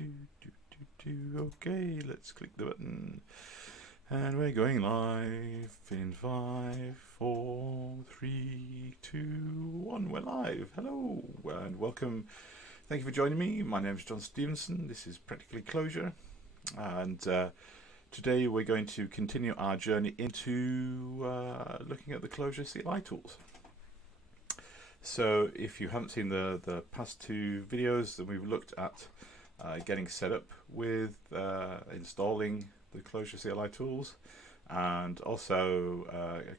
Okay, let's click the button. And we're going live in 5, 4, 3, 2, 1. We're live. Hello and welcome. Thank you for joining me. My name is John Stevenson. This is Practically Clojure. And today we're going to continue our journey into looking at the Clojure CLI tools. So if you haven't seen the past two videos, then we've looked at getting set up with installing the Clojure CLI tools, and also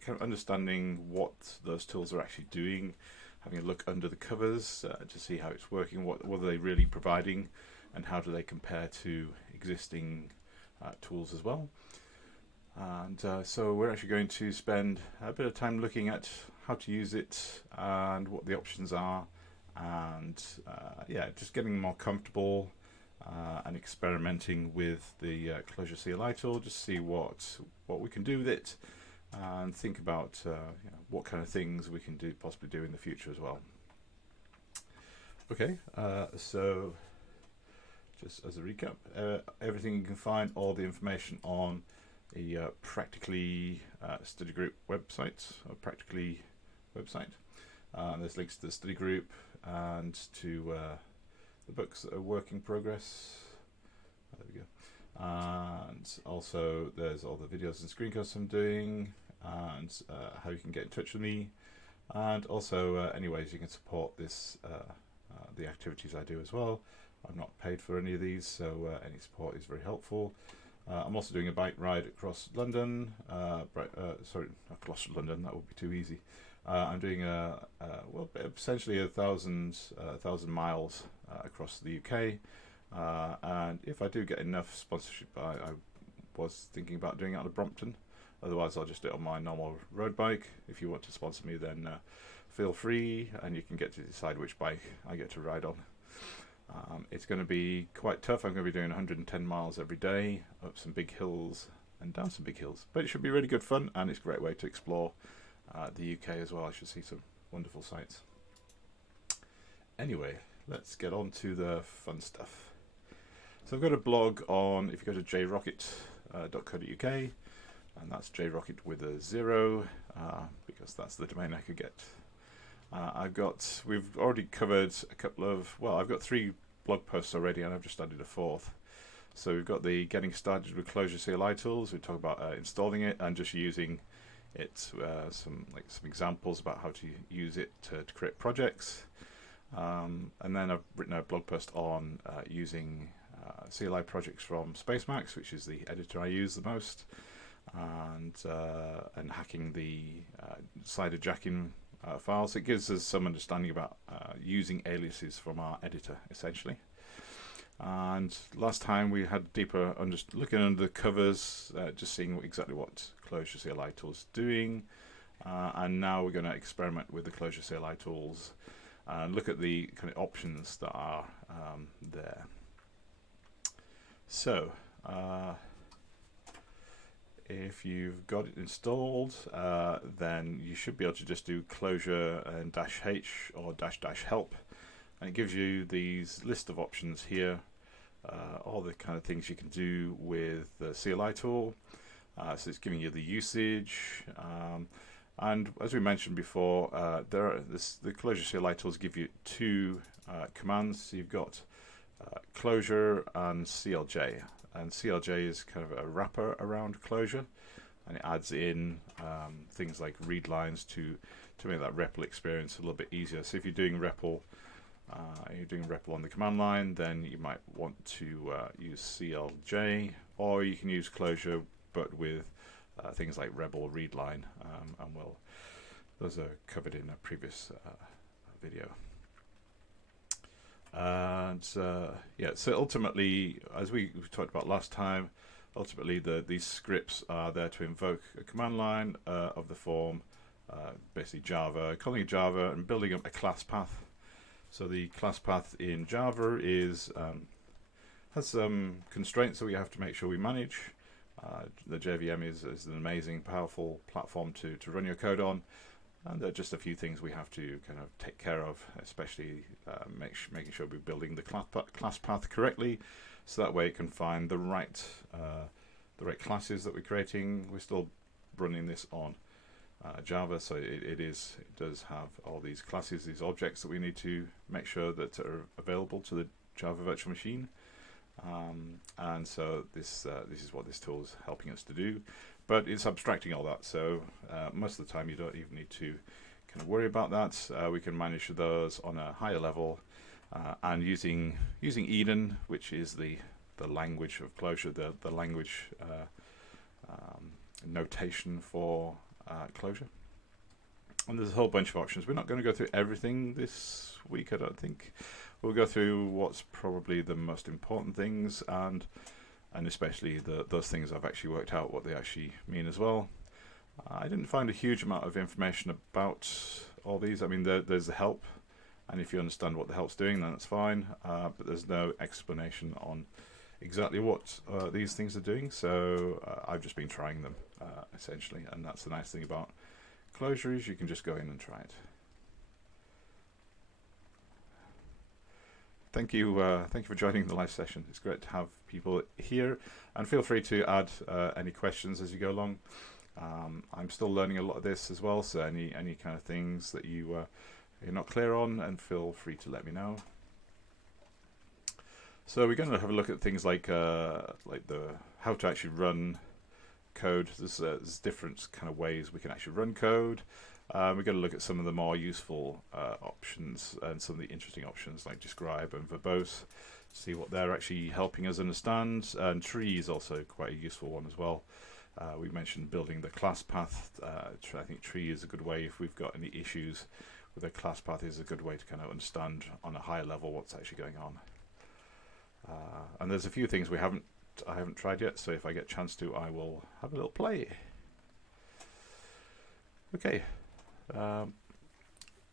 kind of understanding what those tools are actually doing, having a look under the covers to see how it's working, what are they really providing, and how do they compare to existing tools as well. And so we're actually going to spend a bit of time looking at how to use it and what the options are, and yeah, just getting more comfortable and experimenting with the Clojure CLI tool, just see what we can do with it, and think about what kind of things we can possibly do in the future as well. Okay, so just as a recap, everything you can find, all the information on the Practicalli study group website, or Practicalli website. There's links to the study group and to the books that are work in progress. There we go. And also there's all the videos and screencasts I'm doing, and how you can get in touch with me, and also any ways you can support this the activities I do as well. I'm not paid for any of these, so any support is very helpful. I'm also doing a bike ride across London. Sorry, not across London, that would be too easy. I'm doing well, essentially 1,000 miles across the UK, and if I do get enough sponsorship, I was thinking about doing it out of Brompton. Otherwise, I'll just do it on my normal road bike. If you want to sponsor me, then feel free, and you can get to decide which bike I get to ride on. It's going to be quite tough. I'm going to be doing 110 miles every day, up some big hills and down some big hills. But it should be really good fun, and it's a great way to explore the UK as well. I should see some wonderful sights. Anyway, let's get on to the fun stuff. So I've got a blog on, if you go to jrocket.co.uk, and that's jrocket with a 0, because that's the domain I could get. We've already covered a couple of, well, I've got 3 blog posts already, and I've just added a 4th. So we've got the getting started with Clojure CLI tools. We talk about installing it and just using it, some examples about how to use it to create projects. And then I've written a blog post on using CLI projects from Spacemacs, which is the editor I use the most, and hacking the slider jacking files. It gives us some understanding about using aliases from our editor, essentially. And last time we had deeper looking under the covers, just seeing exactly what Clojure CLI tools doing, and now we're going to experiment with the Clojure CLI tools and look at the kind of options that are there. So if you've got it installed, then you should be able to just do Clojure and -h or --help, and it gives you these list of options here, all the kind of things you can do with the CLI tool. So it's giving you the usage, and as we mentioned before, the Clojure CLI tools give you 2 commands. So you've got Clojure and clj. And clj is kind of a wrapper around Clojure, and it adds in things like read lines to make that REPL experience a little bit easier. So if you're doing REPL, on the command line, then you might want to use clj, or you can use Clojure but with things like rebel read line, and those are covered in a previous video. And yeah, so ultimately, as we talked about last time, ultimately these scripts are there to invoke a command line of the form, basically Java, calling it Java and building up a class path. So the class path in Java has some constraints that we have to make sure we manage. The JVM is an amazing, powerful platform to run your code on, And there are just a few things we have to kind of take care of, especially making sure we're building the class path correctly, so that way it can find the right classes that we're creating. We're still running this on Java, so it does have all these classes, these objects that we need to make sure that are available to the Java virtual machine. And so this is what this tool is helping us to do, but it's abstracting all that, so most of the time you don't even need to kind of worry about that. We can manage those on a higher level, and using Eden, which is the language of Clojure, the language notation for Clojure. And there's a whole bunch of options. We're not going to go through everything this week, I don't think. We'll go through what's probably the most important things, and especially those things I've actually worked out what they actually mean as well. I didn't find a huge amount of information about all these. I mean, there's the help, and if you understand what the help's doing, then that's fine, but there's no explanation on exactly what these things are doing, so I've just been trying them, essentially, and that's the nice thing about Clojure, is you can just go in and try it. Thank you for joining the live session. It's great to have people here, and feel free to add any questions as you go along. I'm still learning a lot of this as well, so any kind of things that you're not clear on, and feel free to let me know. So we're going to have a look at things like how to actually run code. There's different kind of ways we can actually run code. We're going to look at some of the more useful options and some of the interesting options like describe and verbose, see what they're actually helping us understand. And tree is also quite a useful one as well. We mentioned building the class path. I think tree is a good way if we've got any issues with a class path. Is a good way to kind of understand on a higher level what's actually going on. And there's a few things I haven't tried yet, so if I get a chance to, I will have a little play. Okay.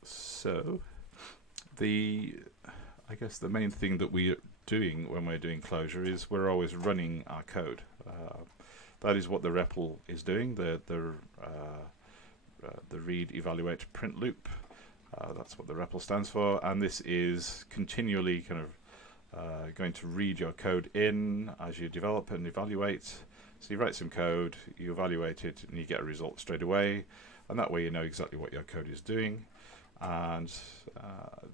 So I guess the main thing that we're doing when we're doing Clojure is we're always running our code. That is what the REPL is doing. The read, evaluate, print loop. That's what the REPL stands for, and this is continually kind of going to read your code in as you develop and evaluate. So you write some code, you evaluate it, and you get a result straight away. And that way you know exactly what your code is doing. And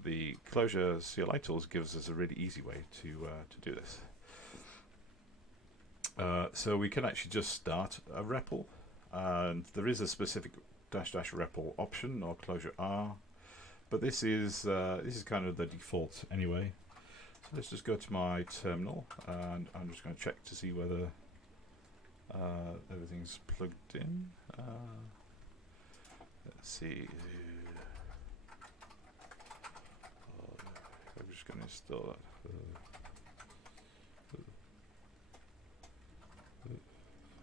the Clojure CLI tools gives us a really easy way to do this. So we can actually just start a REPL. And there is a specific --REPL option, or Clojure R. But this is kind of the default anyway. So let's just go to my terminal, and I'm just going to check to see whether everything's plugged in. Let's see. I'm just going to install that.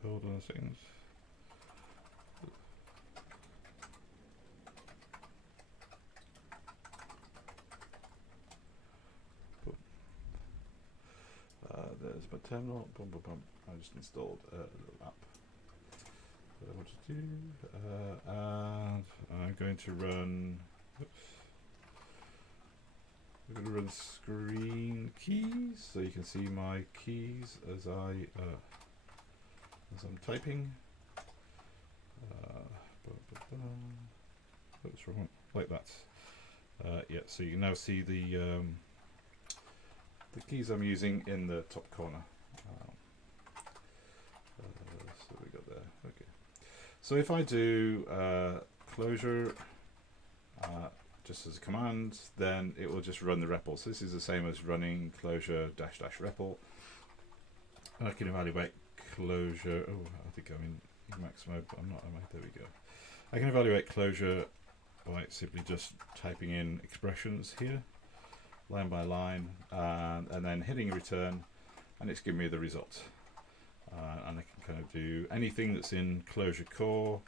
Hold on a second. There's my terminal. Boom, boom, boom. I just installed a little app. What to do, and I'm going to run. Oops. I'm going to run screen keys, so you can see my keys as I'm typing. Oops, wrong one. Like that. Yeah, so you can now see the keys I'm using in the top corner. So we got there. Okay. So if I do Clojure just as a command, then it will just run the REPL. So this is the same as running Clojure --REPL. And I can evaluate Clojure. Oh, I think I'm in Emacs mode, but I'm not. There we go. I can evaluate Clojure by simply just typing in expressions here, line by line, and then hitting return, and it's giving me the result. And I can kind of do anything that's in Clojure core,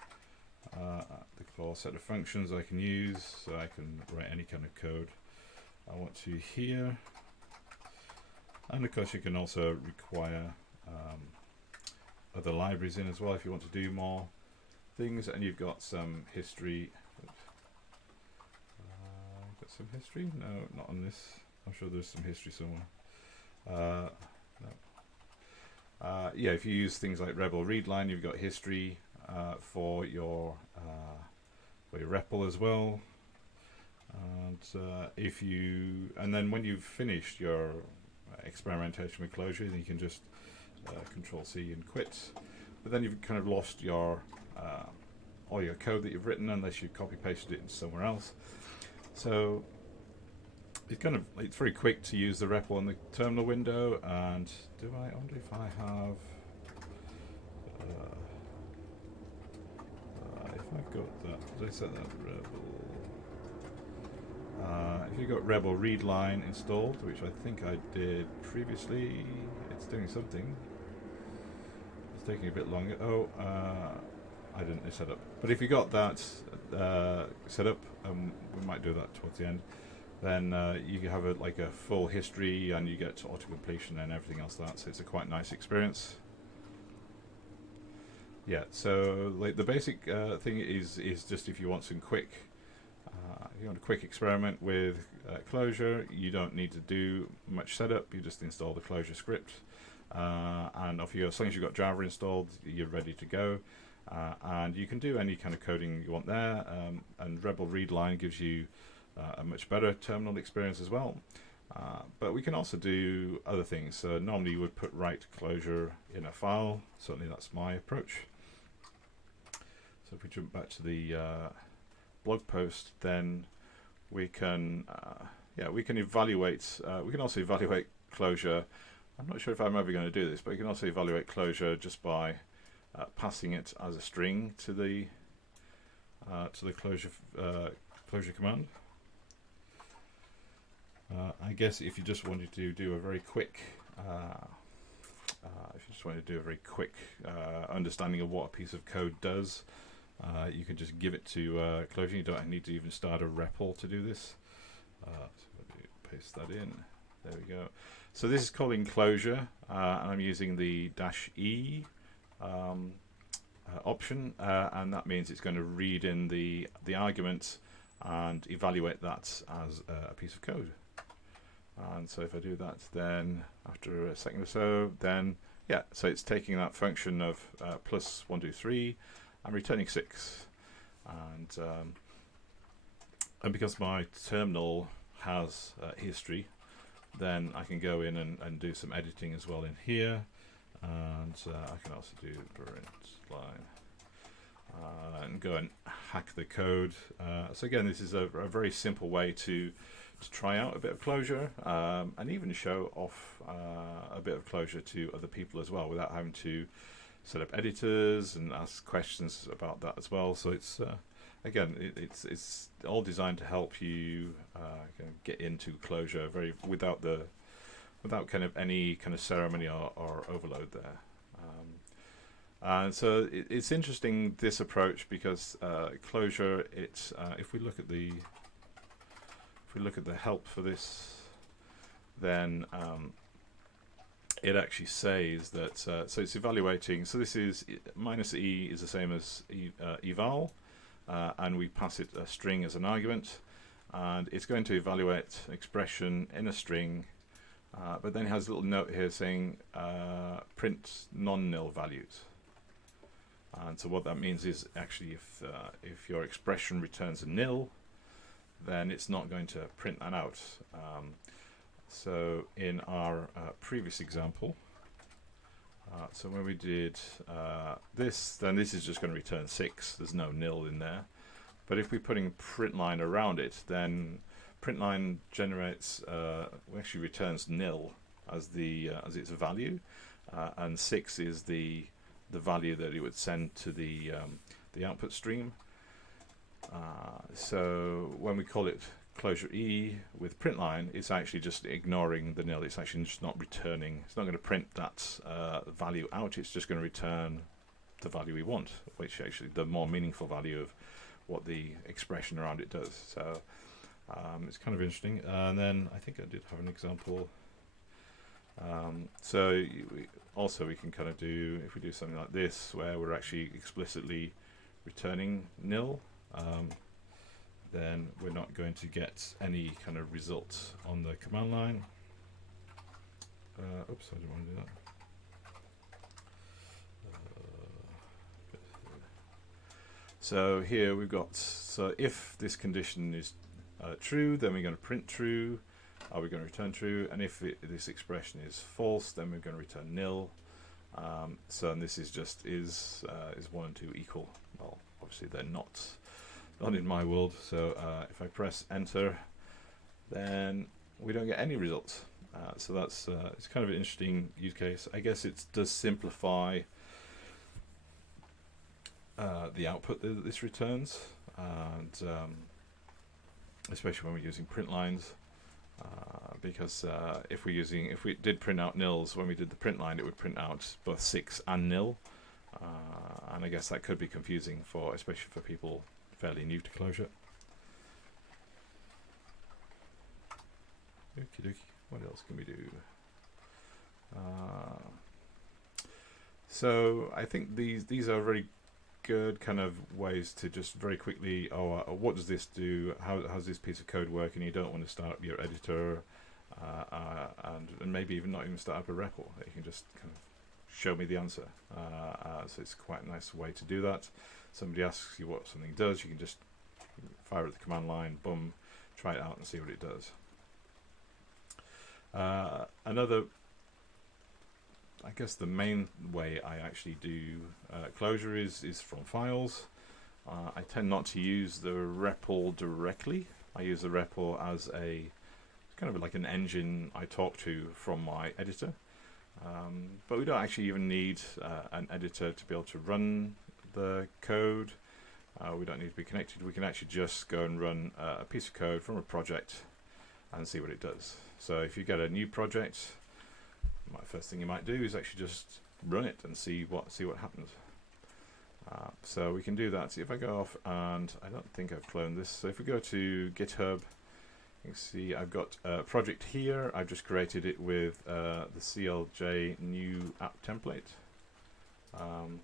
the core set of functions I can use, so I can write any kind of code I want to here. And of course you can also require other libraries in as well if you want to do more things, and you've got some history. Oops. some history? No, not on this. I'm sure there's some history somewhere. No. Yeah, if you use things like rebel readline, you've got history for your REPL as well. And then when you've finished your experimentation with Clojure, then you can just Control C and quit. But then you've kind of lost your all your code that you've written unless you copy pasted it into somewhere else. So it's very quick to use the REPL on the terminal window. And I wonder if I have if I've got that. Did I set that rebel? If you've got rebel readline installed, which I think I did previously, it's doing something. It's taking a bit longer. Oh, I didn't set up. But if you got that set up, we might do that towards the end, then you have like a full history and you get auto completion and everything else like that. So it's a quite nice experience. Yeah. So like the basic thing is just if you want some quick. If you want a quick experiment with Clojure, you don't need to do much setup. You just install the Clojure script, and off you go. As long as you've got Java installed, you're ready to go. And you can do any kind of coding you want there. And Rebel readline gives you a much better terminal experience as well. But we can also do other things. So normally you would put write Clojure in a file. Certainly that's my approach. So if we jump back to the blog post, then we can evaluate. We can also evaluate Clojure. I'm not sure if I'm ever going to do this, but you can also evaluate Clojure just by passing it as a string to the Clojure command. I guess if you just wanted to do a very quick, understanding of what a piece of code does. You can just give it to Clojure. You don't need to even start a REPL to do this. So let me paste that in. There we go. So this is calling Clojure, and I'm using the -e option, and that means it's going to read in the argument and evaluate that as a piece of code. And so if I do that, then after a second or so, then yeah, so it's taking that function of +123. I'm returning 6, and because my terminal has history, then I can go in and do some editing as well in here, and I can also do print line and go and hack the code. So again, this is a very simple way to try out a bit of Clojure and even show off a bit of Clojure to other people as well without having to set up editors and ask questions about that as well. So it's again, it's all designed to help you get into Clojure without kind of any kind of ceremony or overload there. And so it's interesting, this approach, because Clojure, if we look at the help for this, then it actually says that so it's evaluating. So this is -e is the same as eval, and we pass it a string as an argument, and it's going to evaluate an expression in a string, but then it has a little note here saying print non-nil values. And so what that means is actually if your expression returns a nil, then it's not going to print that out. So in our previous example, so when we did this, then this is just going to return 6. There's no nil in there. But if we're putting print line around it, then print line generates, actually returns nil as its value, and 6 is the value that it would send to the output stream. So when we call it Clojure E with print line, it's actually just ignoring the nil. It's actually just not returning. It's not going to print that value out. It's just going to return the value we want, which actually the more meaningful value of what the expression around it does. So it's kind of interesting. And then I think I did have an example. So we can kind of do, if we do something like this, where we're actually explicitly returning nil. then we're not going to get any kind of results on the command line. Oops, I didn't want to do that. So here we've got, so if this condition is true, then we're going to print true. Are we going to return true? And if this expression is false, then we're going to return nil. So and this is just is 1 and 2 equal? Well, obviously they're not in my world. So if I press enter, then we don't get any results. So that's it's kind of an interesting use case. I guess it does simplify the output that this returns, and especially when we're using print lines. Because if we did print out nils when we did the print line, it would print out both 6 and nil, and I guess that could be confusing especially for people fairly new to Clojure. Okie dokie. What else can we do? So I think these are very good kind of ways to just very quickly, what does this do? How's this piece of code work? And you don't want to start your editor and maybe even not even start up a REPL. You can just kind of show me the answer. So it's quite a nice way to do that. Somebody asks you what something does, you can just fire at the command line, boom, try it out and see what it does. Another, I guess the main way I actually do Clojure is from files. I tend not to use the REPL directly. I use the REPL as kind of like an engine I talk to from my editor. But we don't actually even need an editor to be able to run the code. We don't need to be connected. We can actually just go and run a piece of code from a project and see what it does. So if you get a new project, first thing you might do is actually just run it and see what happens. So we can do that. See if I go off, and I don't think I've cloned this. So if we go to GitHub, you can see I've got a project here. I've just created it with the clj-new app template, and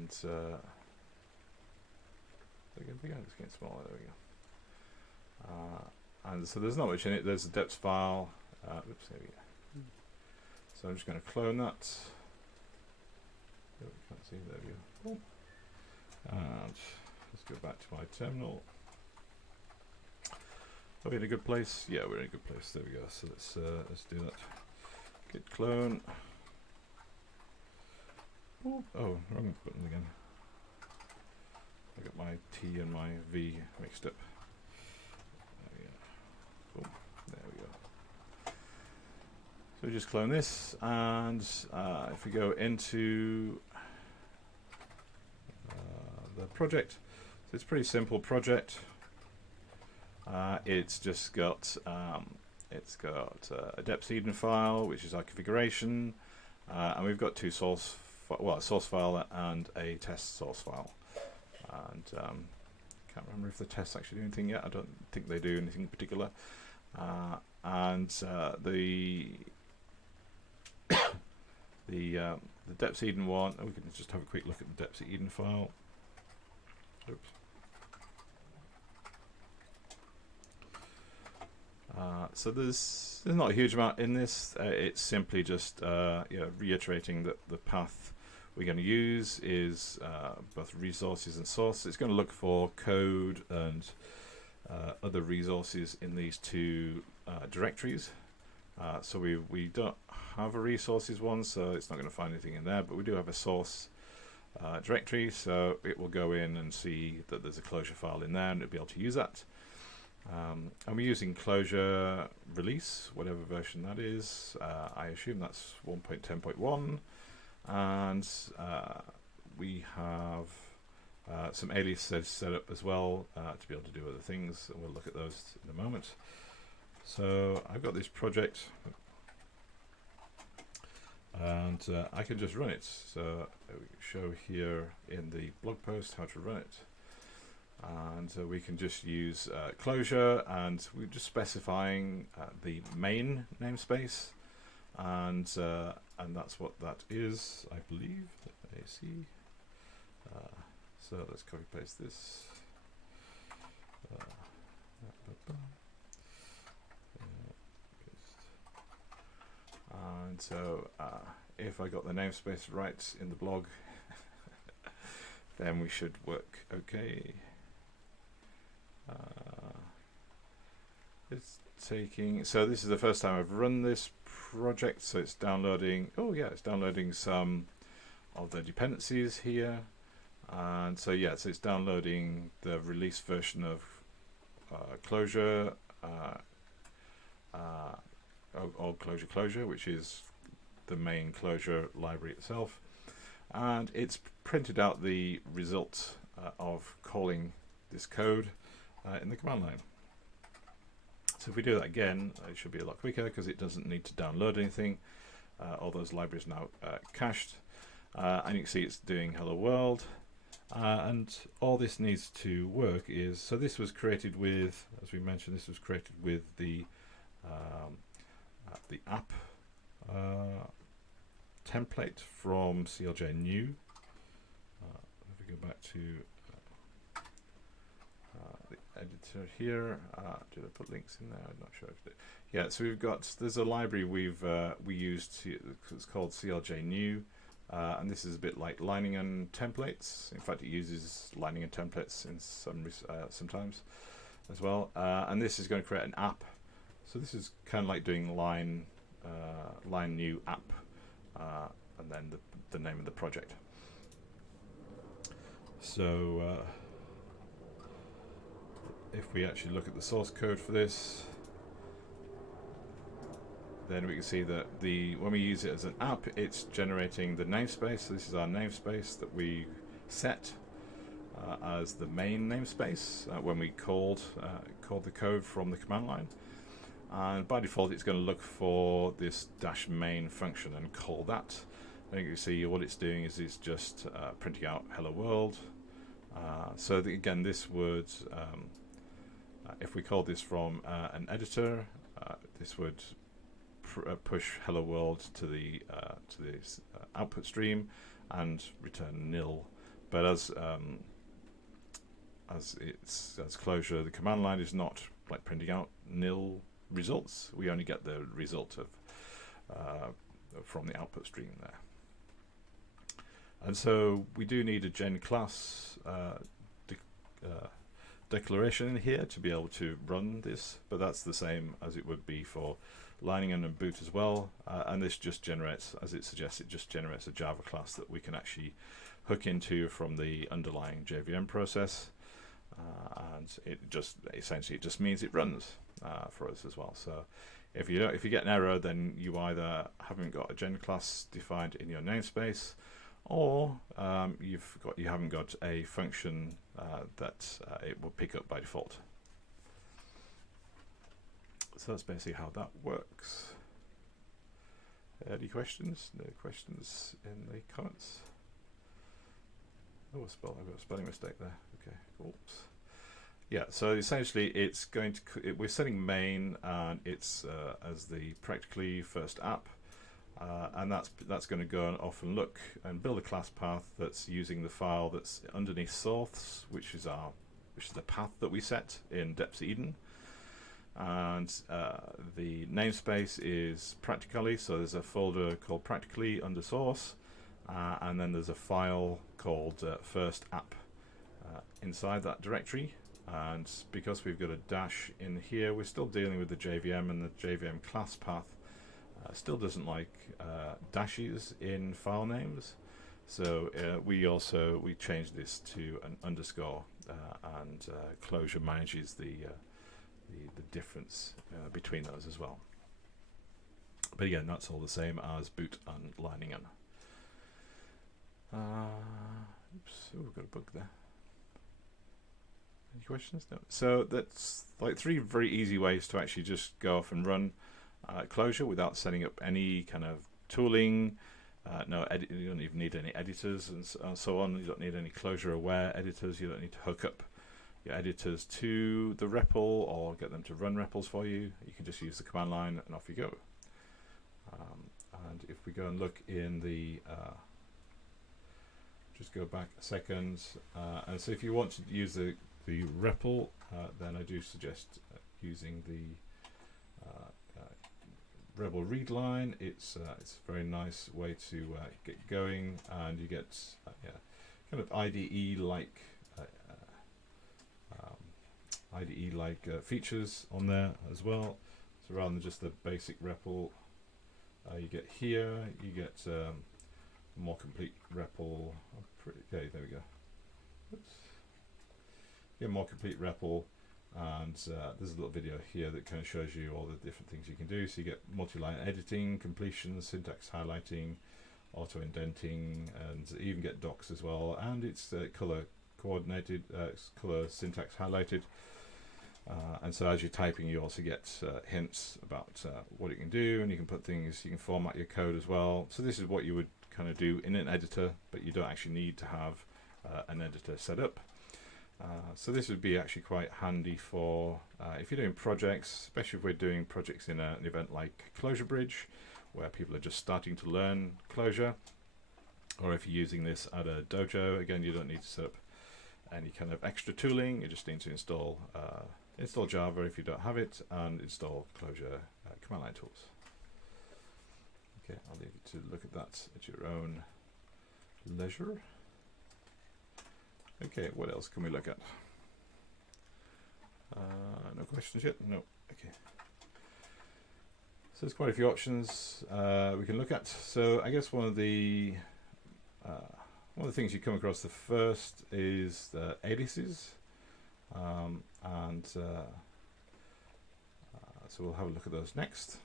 it's getting smaller. There we go. And so there's not much in it. There's a deps file. Oops, there we go. So I'm just going to clone that. Oh, can't see. There we go. And let's go back to my terminal. Are we in a good place? Yeah, we're in a good place. There we go. So let's do that. Git clone. Oh, wrong button again. I got my T and my V mixed up. There we go. Boom. There we go. So we just clone this, and if we go into the project, so it's a pretty simple project. It's just got a deps Eden file, which is our configuration, and we've got two a source file and a test source file. And can't remember if the tests actually do anything yet. I don't think they do anything in particular. And the deps Eden one, we can just have a quick look at the deps Eden file. Oops. So there's not a huge amount in this. It's simply just reiterating that the path we're going to use is both resources and source. It's going to look for code and other resources in these two directories. So we don't have a resources one, so it's not going to find anything in there, but we do have a source directory, so it will go in and see that there's a Clojure file in there, and it'll be able to use that. And we're using Clojure release, whatever version that is. I assume that's 1.10.1, and we have some aliases set up as well to be able to do other things, and we'll look at those in a moment. So I've got this project, and I can just run it. So we show here in the blog post how to run it. And we can just use Clojure, and we're just specifying the main namespace, and that's what that is, I believe. AC. So let's copy paste this. And so if I got the namespace right in the blog, then we should work okay. It's taking, so this is the first time I've run this project, so it's downloading, oh yeah, it's downloading some of the dependencies here. And so yeah, so it's downloading the release version of Clojure, or Clojure, which is the main Clojure library itself. And it's printed out the result of calling this code in the command line. So if we do that again, it should be a lot quicker because it doesn't need to download anything. All those libraries now cached. And you can see it's doing hello world. And all this needs to work is, so this was created with, as we mentioned, this was created with the app template from clj-new. If we go back to the editor here, did I put links in there? I'm not sure if I did. Yeah, so we've got, there's a library we used, it's called clj-new. And this is a bit like lining and templates. In fact, it uses lining and templates in sometimes as well. And this is going to create an app. So this is kind of like doing line new app, and then the name of the project. So if we actually look at the source code for this, then we can see that when we use it as an app, it's generating the namespace. So this is our namespace that we set as the main namespace when we called the code from the command line. And by default, it's going to look for this -main function and call that. And you can see what it's doing is it's just printing out hello world. So again, this would, if we called this from an editor, this would push hello world to the output stream and return nil. But as Clojure, the command line is not like printing out nil results. We only get the result of from the output stream there. And so we do need a gen class declaration in here to be able to run this, but that's the same as it would be for lining and boot as well. And this just generates, as it suggests, it just generates a Java class that we can actually hook into from the underlying JVM process. And it just essentially just means it runs for us as well. So if you get an error, then you either haven't got a gen class defined in your namespace, or you haven't got a function that it will pick up by default. So that's basically how that works. Any questions? No questions in the comments. Oh, I've got a spelling mistake there. Okay, oops. Yeah, so essentially it's going to, we're setting main, and it's as the Practicalli first app, and that's going to go and off and look and build a class path that's using the file that's underneath source, which is the path that we set in depths Eden. And the namespace is Practicalli, so there's a folder called Practicalli under source, and then there's a file called firstapp inside that directory. And because we've got a dash in here, we're still dealing with the JVM, and the JVM class path still doesn't like dashes in file names. So we changed this to an underscore, and Clojure manages the difference between those as well. But again, that's all the same as boot and lining in. Oops, oh, we've got a bug there. Any questions? No. So that's like 3 very easy ways to actually just go off and run Clojure without setting up any kind of tooling. You don't even need any editors and so on. You don't need any Clojure aware editors. You don't need to hook up your editors to the REPL or get them to run REPLs for you. You can just use the command line and off you go. And if we go and look in the just go back a second, and so if you want to use the REPL, then I do suggest using the rebel read line. It's a very nice way to get going, and you get yeah, kind of IDE-like features on there as well. So rather than just the basic REPL, you get here, you get more complete REPL. Okay, there we go. Oops. You get more complete REPL, and there's a little video here that kind of shows you all the different things you can do. So you get multi-line editing, completion, syntax highlighting, auto indenting, and you even get docs as well. And it's color coordinated, color syntax highlighted. And so as you're typing, you also get hints about what you can do, and you can put things, you can format your code as well. So this is what you would kind of do in an editor, but you don't actually need to have an editor set up. So this would be actually quite handy for if you're doing projects, especially if we're doing projects in an event like Clojure Bridge, where people are just starting to learn Clojure, or if you're using this at a dojo. Again, you don't need to set up any kind of extra tooling. You just need to install Java if you don't have it, and install Clojure command line tools. Okay, I'll leave you to look at that at your own leisure. Okay, what else can we look at? No questions yet? No. Okay. So there's quite a few options we can look at. So I guess one of the things you come across the first is the aliases, so we'll have a look at those next.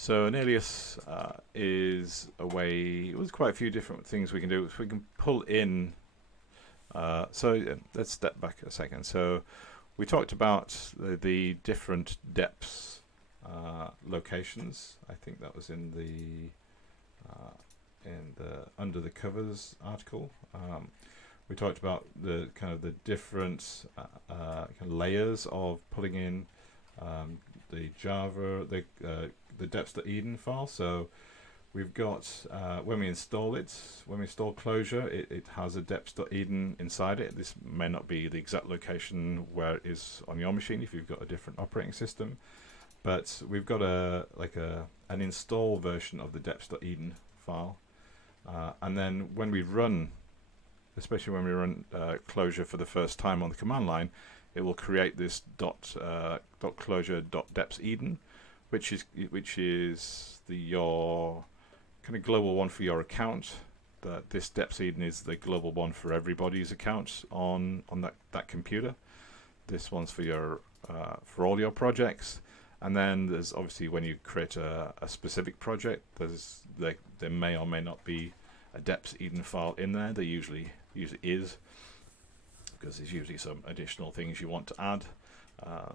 So an alias is a way, there's quite a few different things we can do. So we can pull in, let's step back a second. So we talked about the different depths locations. I think that was in the under the covers article. We talked about the kind of the different kind of layers of pulling in the Java, the deps.eden file. So we've got when we install Clojure, it has a deps.eden inside it. This may not be the exact location where it is on your machine if you've got a different operating system, but we've got an install version of the deps.eden file, and then when we run, especially when we run Clojure for the first time on the command line, it will create this .clojure.deps.eden, which is your kind of global one for your account. This deps.eden is the global one for everybody's account on that computer. This one's for your for all your projects. And then there's obviously when you create a specific project, there may or may not be a deps.eden file in there. There usually is, because there's usually some additional things you want to add.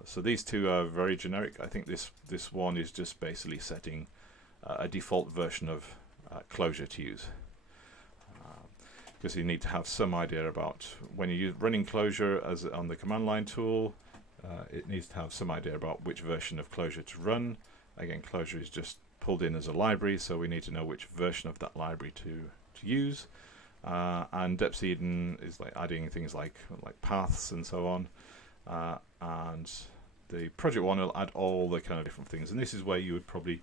So these two are very generic. I think this one is just basically setting a default version of Clojure to use, because you need to have some idea about when you're running Clojure as on the command line tool. It needs to have some idea about which version of Clojure to run. Again, Clojure is just pulled in as a library, so we need to know which version of that library to use. And deps.eden is like adding things like paths and so on. And the project one will add all the kind of different things. And this is where you would probably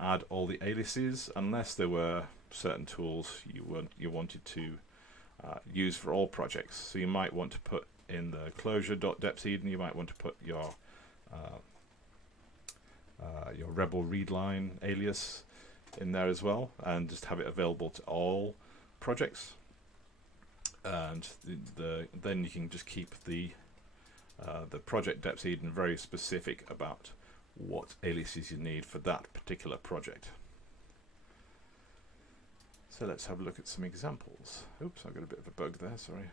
add all the aliases, unless there were certain tools you wanted to use for all projects. So you might want to put in the clojure.deps.eden, you might want to put your rebel readline alias in there as well, and just have it available to all projects. And then you can just keep the project deps.eden very specific about what aliases you need for that particular project. So let's have a look at some examples. Oops, I've got a bit of a bug there, sorry.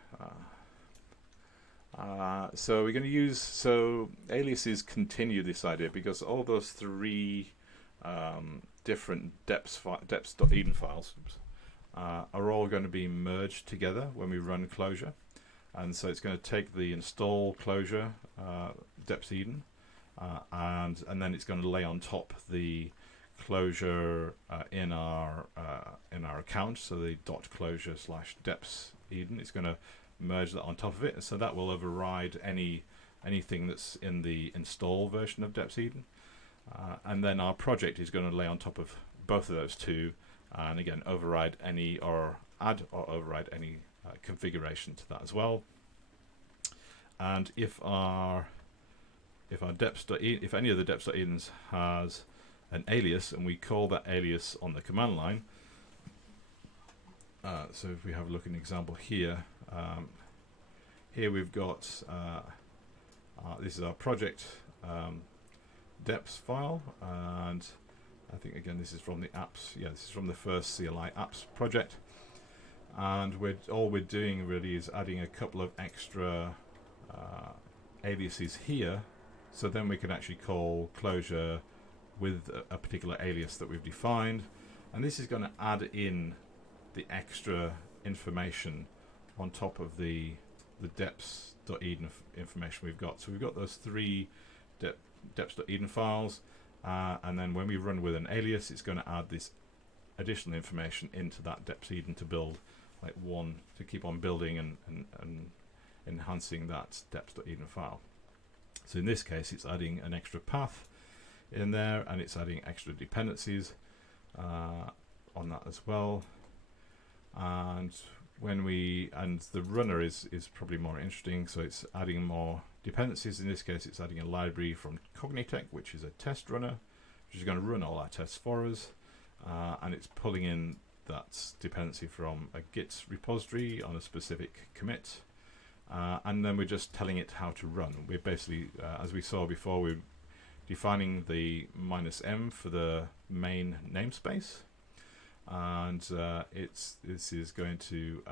So we're going to use, aliases continue this idea, because all those three different deps.eden files are all going to be merged together when we run Clojure. And so it's going to take the install Clojure deps.eden, and then it's going to lay on top the Clojure in our account, so the .clojure/deps.eden. It's going to merge that on top of it, and so that will override anything that's in the install version of deps.eden. and then our project is going to lay on top of both of those two, and again override any or add or override any configuration to that as well. And if any of the deps.edens has an alias and we call that alias on the command line, so if we have a look at an example here, here we've got this is our project deps file, and I think again this is from the apps. Yeah, this is from the first CLI apps project, and all we're doing really is adding a couple of extra aliases here, so then we can actually call Clojure with a particular alias that we've defined, and this is going to add in the extra information on top of the deps.eden information we've got. So we've got those three deps.eden files, and then when we run with an alias, it's going to add this additional information into that deps.eden to build like one, to keep on building and enhancing that deps.eden file. So in this case, it's adding an extra path in there, and it's adding extra dependencies on that as well. And the runner is probably more interesting, so it's adding more dependencies. In this case, it's adding a library from Cognitech, which is a test runner, which is going to run all our tests for us, and it's pulling in that dependency from a Git repository on a specific commit, and then we're just telling it how to run. We're basically, as we saw before, we're defining the -m for the main namespace, and this is going to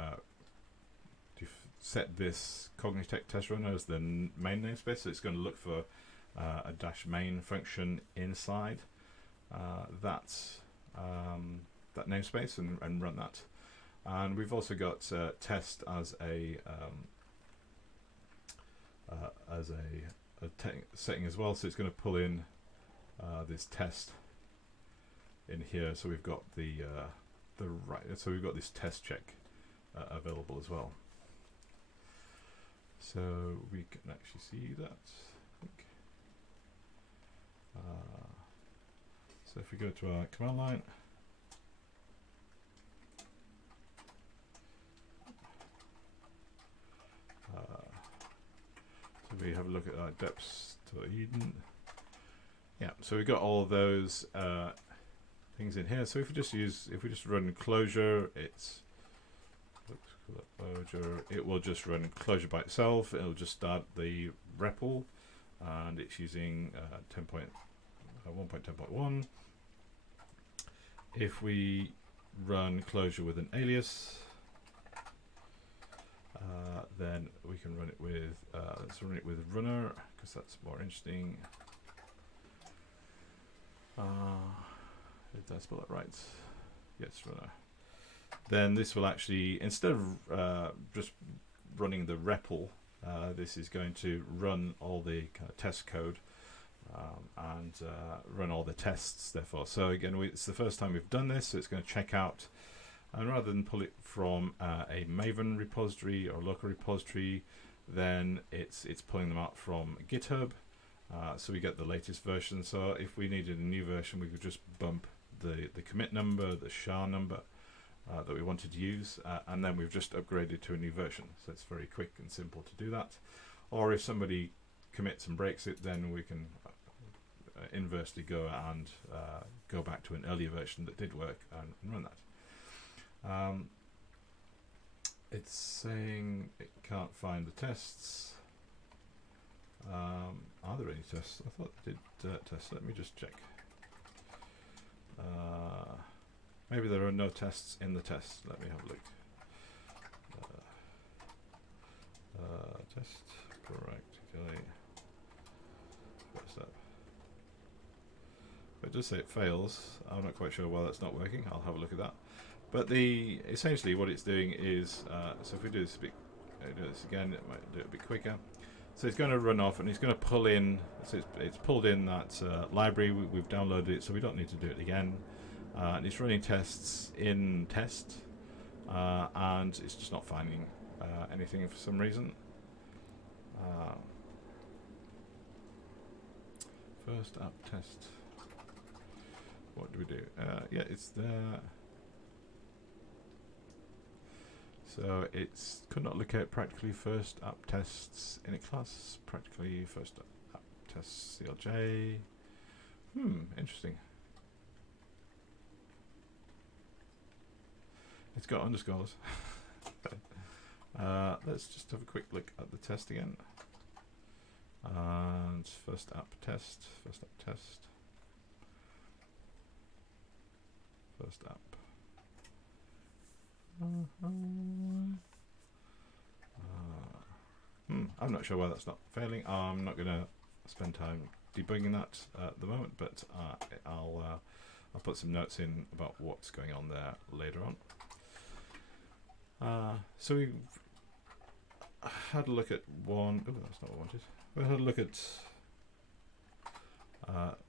set this Cognitech test runner as the main namespace. So it's going to look for a -main function inside that namespace and run that. And we've also got test as a setting as well. So it's going to pull in this test in here. So we've got so we've got this test check available as well. So we can actually see that, I think. So if we go to our command line, so we have a look at our deps.eden. Yeah, so we've got all of those things in here. So if we just run Clojure, it will just run Clojure by itself. It'll just start the REPL, and it's using 1.10.1. If we run Clojure with an alias, then we can run it with let's run it with runner, because that's more interesting. Did I spell it right? Yes, runner. Then this will actually, instead of just running the REPL, this is going to run all the kind of test code and run all the tests, therefore. So again, it's the first time we've done this, so it's going to check out, and rather than pull it from a Maven repository or local repository, then it's pulling them out from GitHub. So we get the latest version. So if we needed a new version, we could just bump the commit number, the SHA number that we wanted to use, and then we've just upgraded to a new version. So it's very quick and simple to do that. Or if somebody commits and breaks it, then we can inversely go and go back to an earlier version that did work and run that. It's saying it can't find the tests. Are there any tests? I thought it did tests. Let me just check. Maybe there are no tests in the test. Let me have a look. Test practicalli. What's that? If it does say it fails, I'm not quite sure why that's not working. I'll have a look at that. But essentially what it's doing is, so if we do this a bit, do this again, it might do it a bit quicker. So it's going to run off and it's going to pull in, so it's pulled in that library, we've downloaded it, so we don't need to do it again. And it's running tests in test, and it's just not finding anything for some reason. First app test. what do we do? Yeah, it's there. So it's could not locate practically first app tests in a class. Practically first app tests CLJ. Interesting. It's got underscores. Let's just have a quick look at the test again. And first app test, first app test, first app. I'm not sure why that's not failing. I'm not going to spend time debugging that at the moment, but I'll put some notes in about what's going on there later on. So we had a look at one. Oh, that's not what I wanted. We had a look at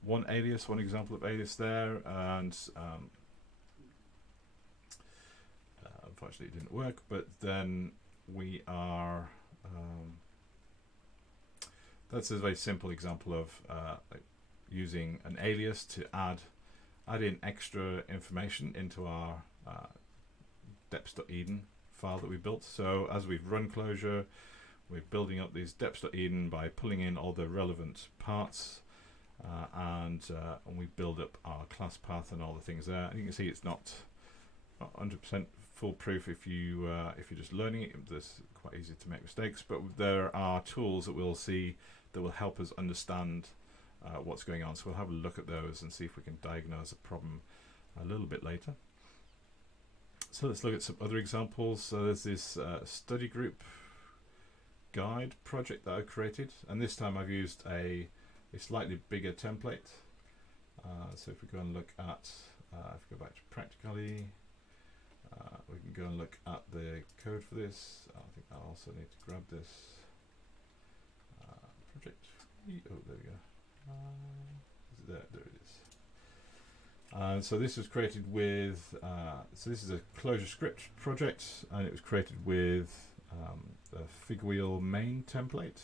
one alias, one example of alias there, and unfortunately it didn't work. But then we are. That's a very simple example of like using an alias to add in extra information into our deps.eden file that we built. So as we've run Clojure, we're building up these deps.eden by pulling in all the relevant parts, and we build up our class path and all the things there. And you can see it's not 100% foolproof if you're just learning it. It's quite easy to make mistakes, but there are tools that we'll see that will help us understand what's going on. So we'll have a look at those and see if we can diagnose a problem a little bit later. So let's look at some other examples. So there's this study group guide project that I created, and this time I've used a slightly bigger template. So if we go and look at, if we go back to Practicalli, we can go and look at the code for this. I think I also need to grab this project. Oh, there we go. Is it there? There it is. So this was created with, so this is a Clojure script project, and it was created with the figwheel-main template.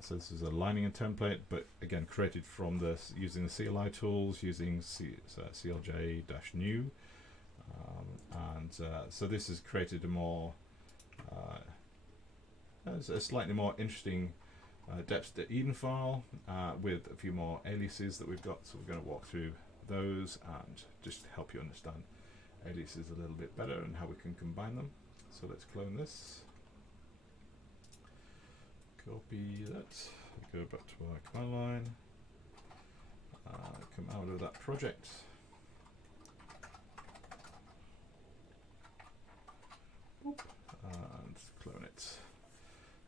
So this is a lining template, but again created from this using the CLI tools, using clj-new. So this has created a more, a slightly more interesting deps.eden file with a few more aliases that we've got. So we're going to walk through those and just help you understand aliases a little bit better and how we can combine them. So let's clone this, copy that, go back to our command line, come out of that project, and clone it.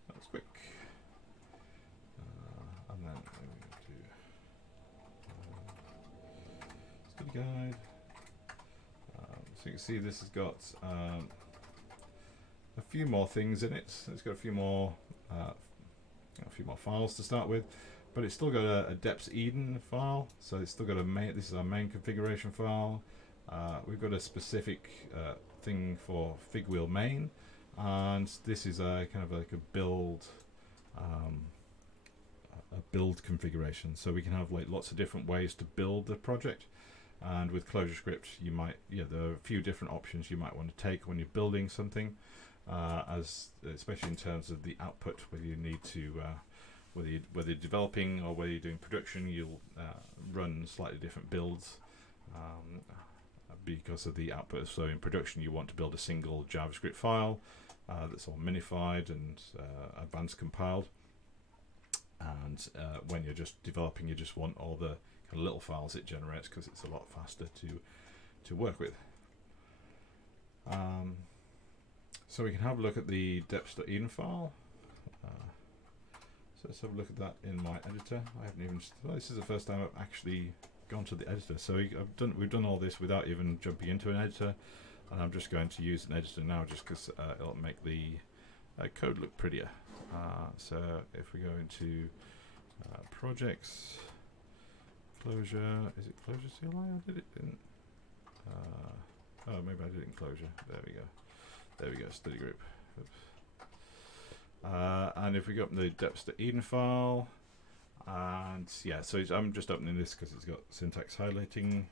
That was quick. And then I'm going to study guide. So you can see this has got a few more things in it. It's got a few more files to start with, but it's still got a deps.eden file. So it's still got a main. This is our main configuration file. We've got a specific thing for figwheel-main, and this is a kind of like a build configuration. So we can have like lots of different ways to build the project. And with Clojure script, you might, there are a few different options you might want to take when you're building something, especially in terms of the output, whether you need to, whether you're developing or whether you're doing production, you'll run slightly different builds because of the output. So in production, you want to build a single JavaScript file that's all minified and advanced compiled. And when you're just developing, you just want all the little files it generates because it's a lot faster to work with. So we can have a look at the deps.eden file. So let's have a look at that in my editor. I haven't even. Well, this is the first time I've actually gone to the editor. So we've done all this without even jumping into an editor, and I'm just going to use an editor now just because it'll make the code look prettier. So if we go into projects. Clojure, is it Clojure CLI? I did it in, oh, maybe I did it in Clojure. There we go. There we go, study group. Oops. And if we go up the deps.eden file, and yeah, so I'm just opening this because it's got syntax highlighting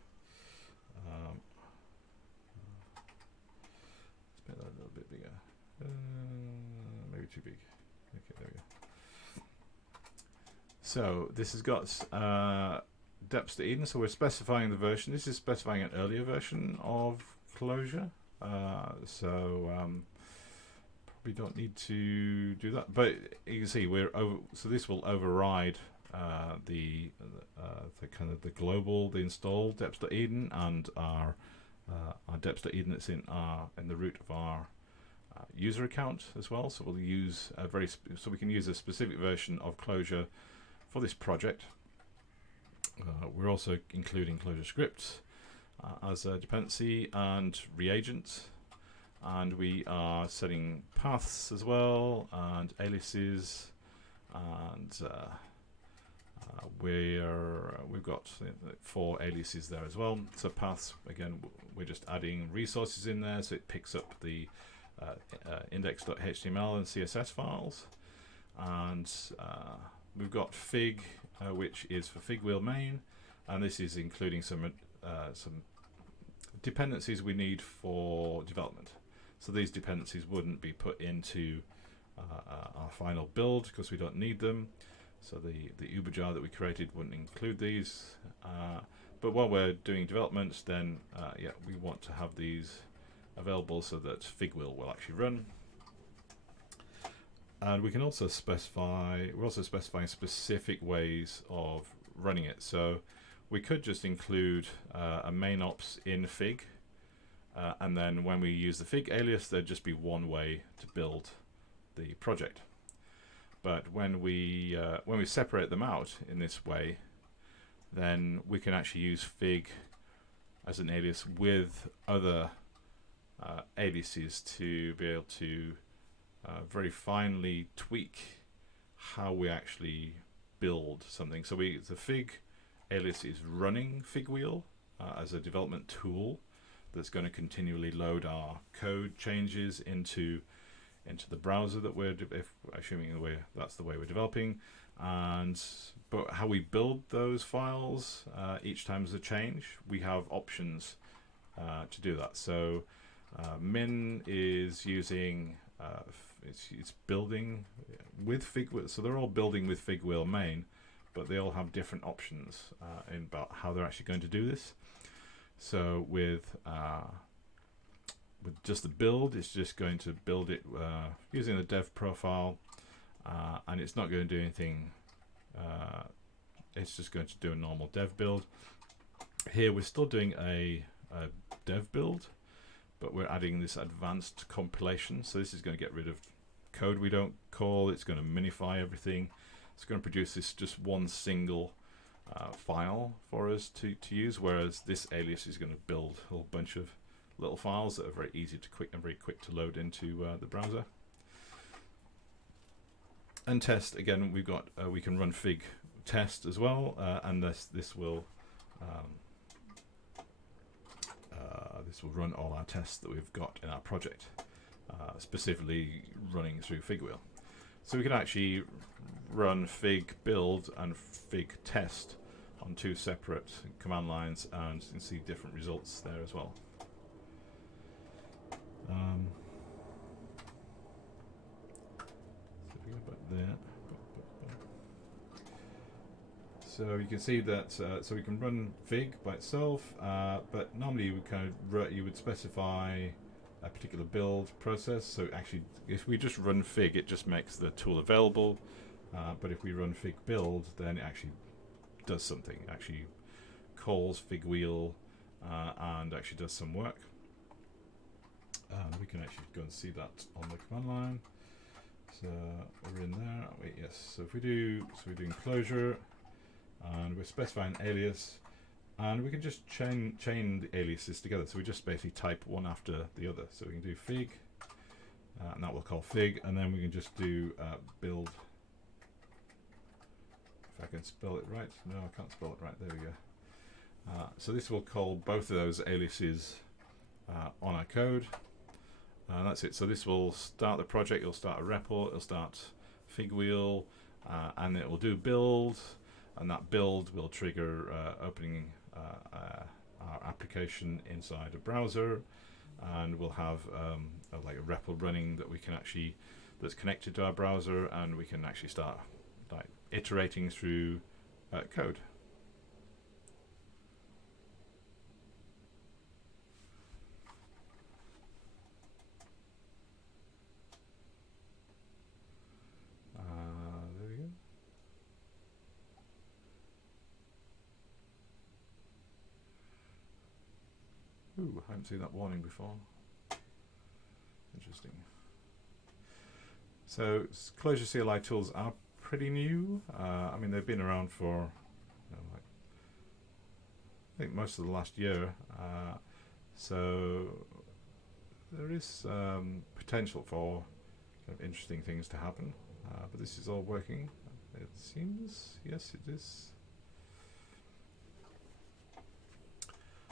let's make that a little bit bigger. Maybe too big. Okay, there we go. So this has got depths to Eden, so we're specifying the version. This is specifying an earlier version of Clojure, probably don't need to do that. But you can see so this will override the kind of the global, the install depths.eden, and our depths.eden that's in the root of our user account as well. So we'll use so we can use a specific version of Clojure for this project. We're also including Clojure scripts as a dependency and reagents, and we are setting paths as well and aliases, and we've got 4 aliases there as well. So paths, again, we're just adding resources in there, so it picks up the index.html and CSS files, and we've got fig, which is for figwheel-main, and this is including some dependencies we need for development. So these dependencies wouldn't be put into our final build because we don't need them. So the Uber jar that we created wouldn't include these. But while we're doing development, then yeah, we want to have these available so that Figwheel will actually run. And we can also we're also specifying specific ways of running it. So we could just include a main ops in Fig, and then when we use the Fig alias, there'd just be one way to build the project. But when we separate them out in this way, then we can actually use Fig as an alias with other aliases to be able to very finely tweak how we actually build something. So the Fig alias is running Figwheel as a development tool that's going to continually load our code changes into the browser that assuming that's the way we're developing. But how we build those files each time there's a change, we have options to do that. So Min is using it's building with Figwheel, so they're all building with Figwheel-main, but they all have different options in about how they're actually going to do this. So with just the build, it's just going to build it using the dev profile, and it's not going to do anything. It's just going to do a normal dev build. Here we're still doing a dev build, but we're adding this advanced compilation. So this is going to get rid of code we don't call. It's going to minify everything. It's going to produce this just one single file for us to use, whereas this alias is going to build a whole bunch of little files that are very easy to very quick to load into the browser. And test, again, we've got we can run fig test as well, and this will run all our tests that we've got in our project, specifically running through Figwheel. So we can actually run fig build and fig test on 2 separate command lines, and you can see different results there as well. So if we go back there. So you can see that so we can run fig by itself, but normally you would specify a particular build process. So actually, if we just run fig, it just makes the tool available. But if we run fig build, then it actually does something. It actually calls Figwheel and actually does some work. We can actually go and see that on the command line. So we're in there. Wait, yes. So if we do, so we're doing Clojure, and we're specifying alias, and we can just chain the aliases together. So we just basically type one after the other. So we can do fig, and that will call fig, and then we can just do build. If I can spell it right. No, I can't spell it right. There we go. So this will call both of those aliases on our code. And that's it. So this will start the project. It'll start a REPL. It'll start Figwheel, and it will do build. And that build will trigger opening our our application inside a browser, and we'll have like a REPL running that we can actually, that's connected to our browser, and we can actually start like iterating through code. There we go. Ooh, I haven't seen that warning before. Interesting. So Clojure CLI tools are pretty new. I mean, they've been around for like, I think most of the last year. So there is potential for kind of interesting things to happen. But this is all working. It seems, yes, it is.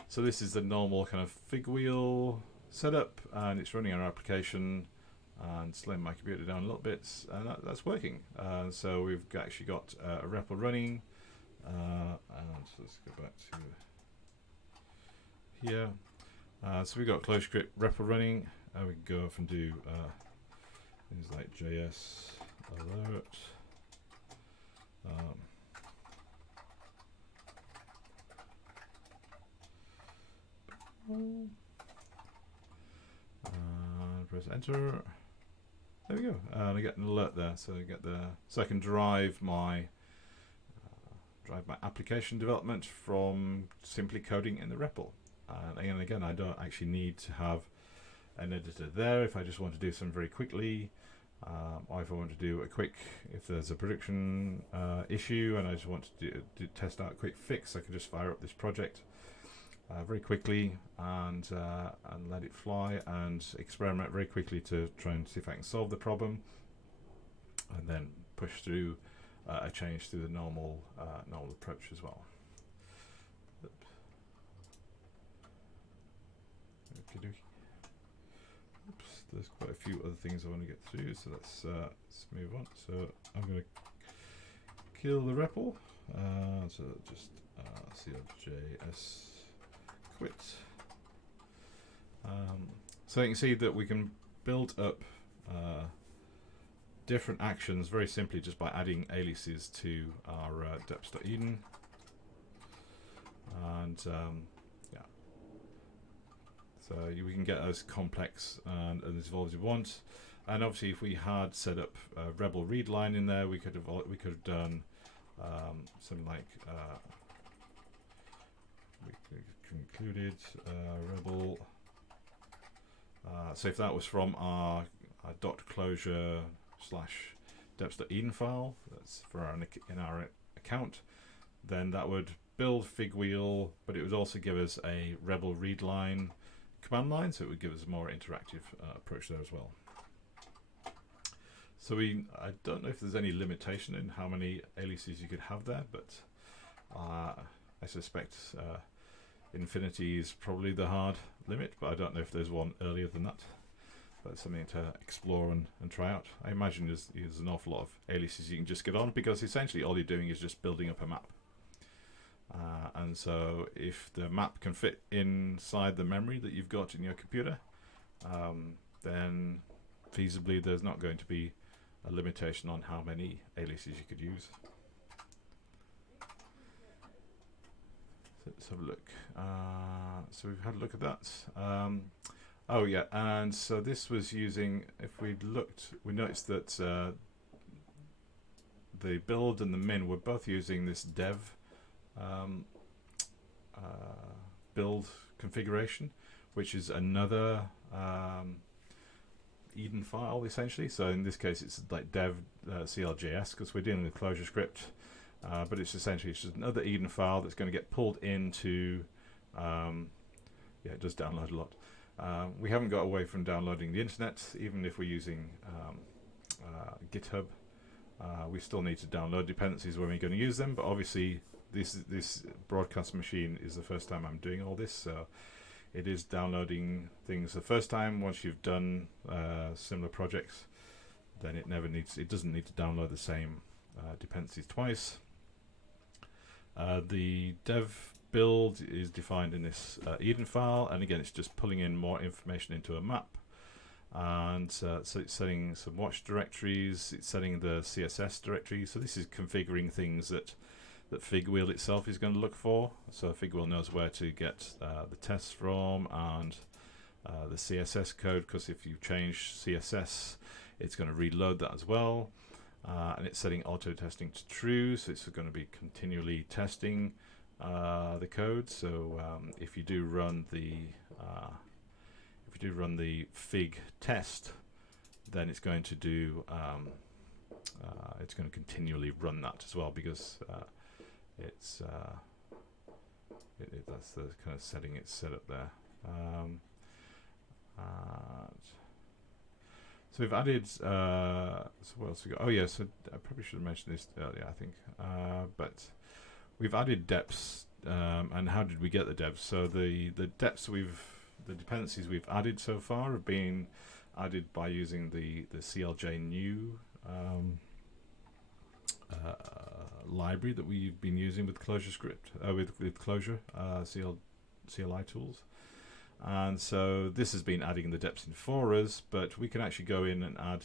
So this is the normal kind of figwheel setup, and it's running our application, and slowing my computer down a little bit, and that's working. So we've actually got a REPL running, and so let's go back to here. So we've got Clojure REPL running. We can go off and do things like JS alert. Press enter. There we go. And I get an alert there, so I get so I can drive my application development from simply coding in the REPL. And again, I don't actually need to have an editor there if I just want to do something very quickly, or if I want to do a quick, if there's a production issue and I just want to test out a quick fix, I can just fire up this project very quickly and let it fly and experiment very quickly to try and see if I can solve the problem, and then push through a change through the normal approach as well. Oops, there's quite a few other things I want to get through, so let's move on. So I'm going to kill the REPL. So just cljs quit. So you can see that we can build up different actions very simply just by adding aliases to our deps.eden. And yeah, so we can get as complex and as evolved as we want. And obviously, if we had set up a rebel read line in there, we could have done something like we concluded rebel. So if that was from our .clojure / deps.eden file, that's for in our account, then that would build figwheel, but it would also give us a rebel read line command line, so it would give us a more interactive approach there as well. So I don't know if there's any limitation in how many aliases you could have there, but I suspect infinity is probably the hard limit, but I don't know if there's one earlier than that. That's something to explore and try out. I imagine there's an awful lot of aliases you can just get on, because essentially all you're doing is just building up a map. And so if the map can fit inside the memory that you've got in your computer, then feasibly there's not going to be a limitation on how many aliases you could use. So let's have a look. So we've had a look at that. Oh yeah, and so this was using, if we looked, we noticed that the build and the min were both using this dev build configuration, which is another Eden file essentially. So in this case it's like dev cljs, because we're dealing with Clojure script, but it's essentially just another Eden file that's going to get pulled into yeah, it does download a lot. We haven't got away from downloading the internet, even if we're using GitHub. We still need to download dependencies when we're going to use them, but obviously this broadcast machine is the first time I'm doing all this, so it is downloading things the first time. Once you've done similar projects, then it doesn't need to download the same dependencies twice. The dev build is defined in this Eden file, and again, it's just pulling in more information into a map. And so it's setting some watch directories, it's setting the CSS directory. So this is configuring things that Figwheel itself is going to look for. So Figwheel knows where to get the tests from, and the CSS code, because if you change CSS, it's going to reload that as well. And it's setting auto testing to true, so it's going to be continually testing the code. So if you do run the fig test, then it's going to do it's going to continually run that as well, because that's the kind of setting it's set up there. So we've added, so what else we got? Oh yeah, so I probably should have mentioned this earlier, I think. But we've added depths, and how did we get the depths? So the depths the dependencies we've added so far have been added by using the clj-new library that we've been using with Clojure script, with Clojure CLI tools. And so this has been adding the depths in for us, but we can actually go in and add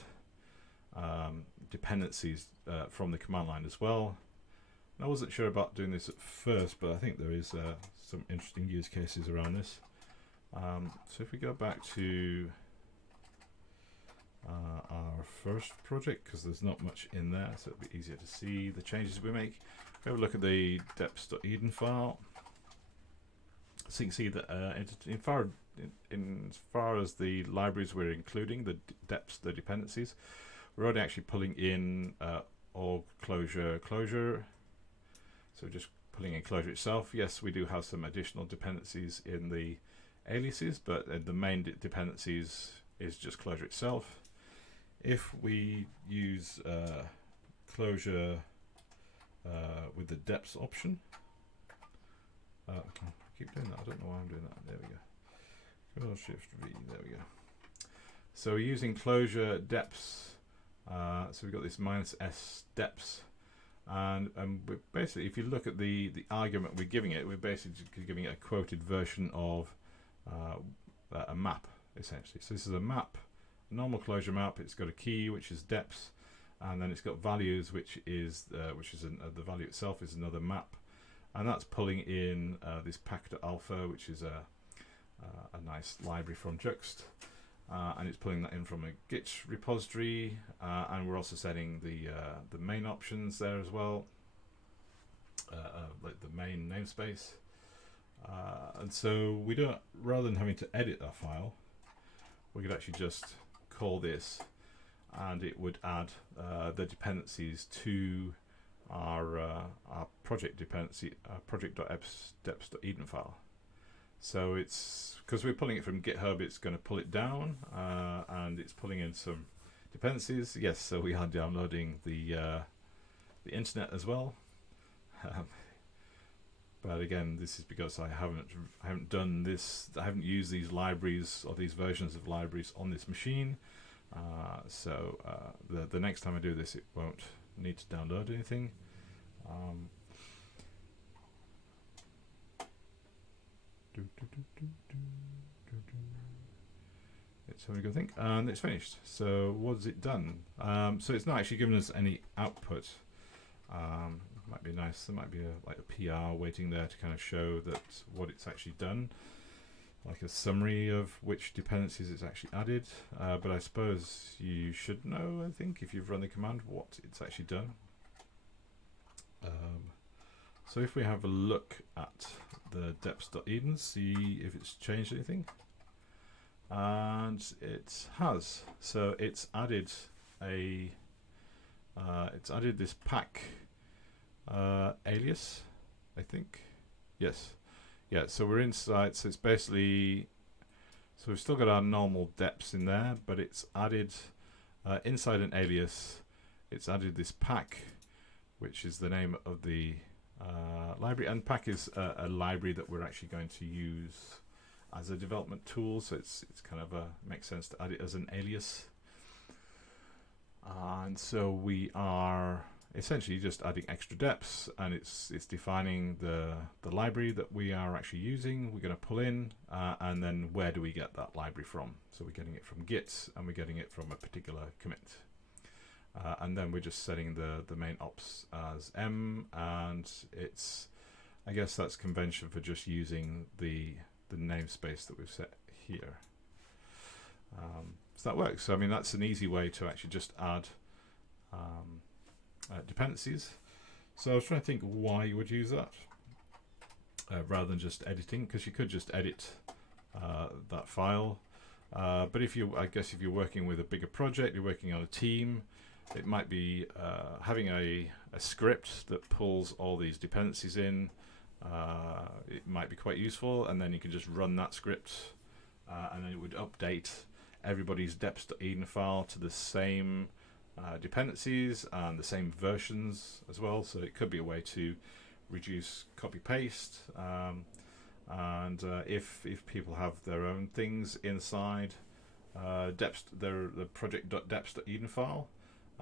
dependencies from the command line as well. And I wasn't sure about doing this at first, but I think there is some interesting use cases around this. So if we go back to our first project, because there's not much in there, so it'll be easier to see the changes we make. Have a look at the depths.eden file. So you can see that in as far as the libraries we're including, the depths, the dependencies, we're already actually pulling in all Clojure. So just pulling in Clojure itself. Yes, we do have some additional dependencies in the aliases, but the main dependencies is just Clojure itself. If we use Clojure with the depths option, keep doing that. I don't know why I'm doing that. There we go. Control Shift V. There we go. So we're using Clojure depths. So we've got this -s depths, and we're basically, if you look at the argument we're giving it, we're basically giving it a quoted version of a map, essentially. So this is a map, a normal Clojure map. It's got a key, which is depths, and then it's got values, which is the value itself is another map. And that's pulling in this pack.alpha, which is a nice library from Juxt, and it's pulling that in from a Git repository, and we're also setting the main options there as well, like the main namespace. And so we don't, rather than having to edit that file, we could actually just call this, and it would add the dependencies to our project dependency, project.depths.eden file. So it's, because we're pulling it from GitHub, it's going to pull it down, and it's pulling in some dependencies. Yes, so we are downloading the internet as well. But again, this is because I haven't done this. I haven't used these libraries or these versions of libraries on this machine. So the next time I do this, it won't need to download anything. It's having a good think, and it's finished. So what has it done? So it's not actually given us any output. Might be nice. There might be like a PR waiting there to kind of show that what it's actually done, like a summary of which dependencies it's actually added. But I suppose you should know, I think, if you've run the command, what it's actually done. So if we have a look at the depths.eden, see if it's changed anything, and it has. So it's added this pack alias, I think. Yes, yeah. So we're inside. So it's basically, so we've still got our normal depths in there, but it's added inside an alias. It's added this pack, which is the name of the library, and pack is a library that we're actually going to use as a development tool. So it's kind of makes sense to add it as an alias. And so we are essentially just adding extra deps, and it's defining the library that we are actually using. We're going to pull in, and then where do we get that library from? So we're getting it from Git, and we're getting it from a particular commit. And then we're just setting the main ops as M, and it's, I guess that's convention for just using the namespace that we've set here. So that works. So I mean, that's an easy way to actually just add dependencies. So I was trying to think why you would use that rather than just editing, because you could just edit that file. But I guess if you're working with a bigger project, you're working on a team, it might be having a script that pulls all these dependencies in. It might be quite useful, and then you can just run that script, and then it would update everybody's deps.eden file to the same dependencies and the same versions as well. So it could be a way to reduce copy paste, and if people have their own things inside the project.deps.eden file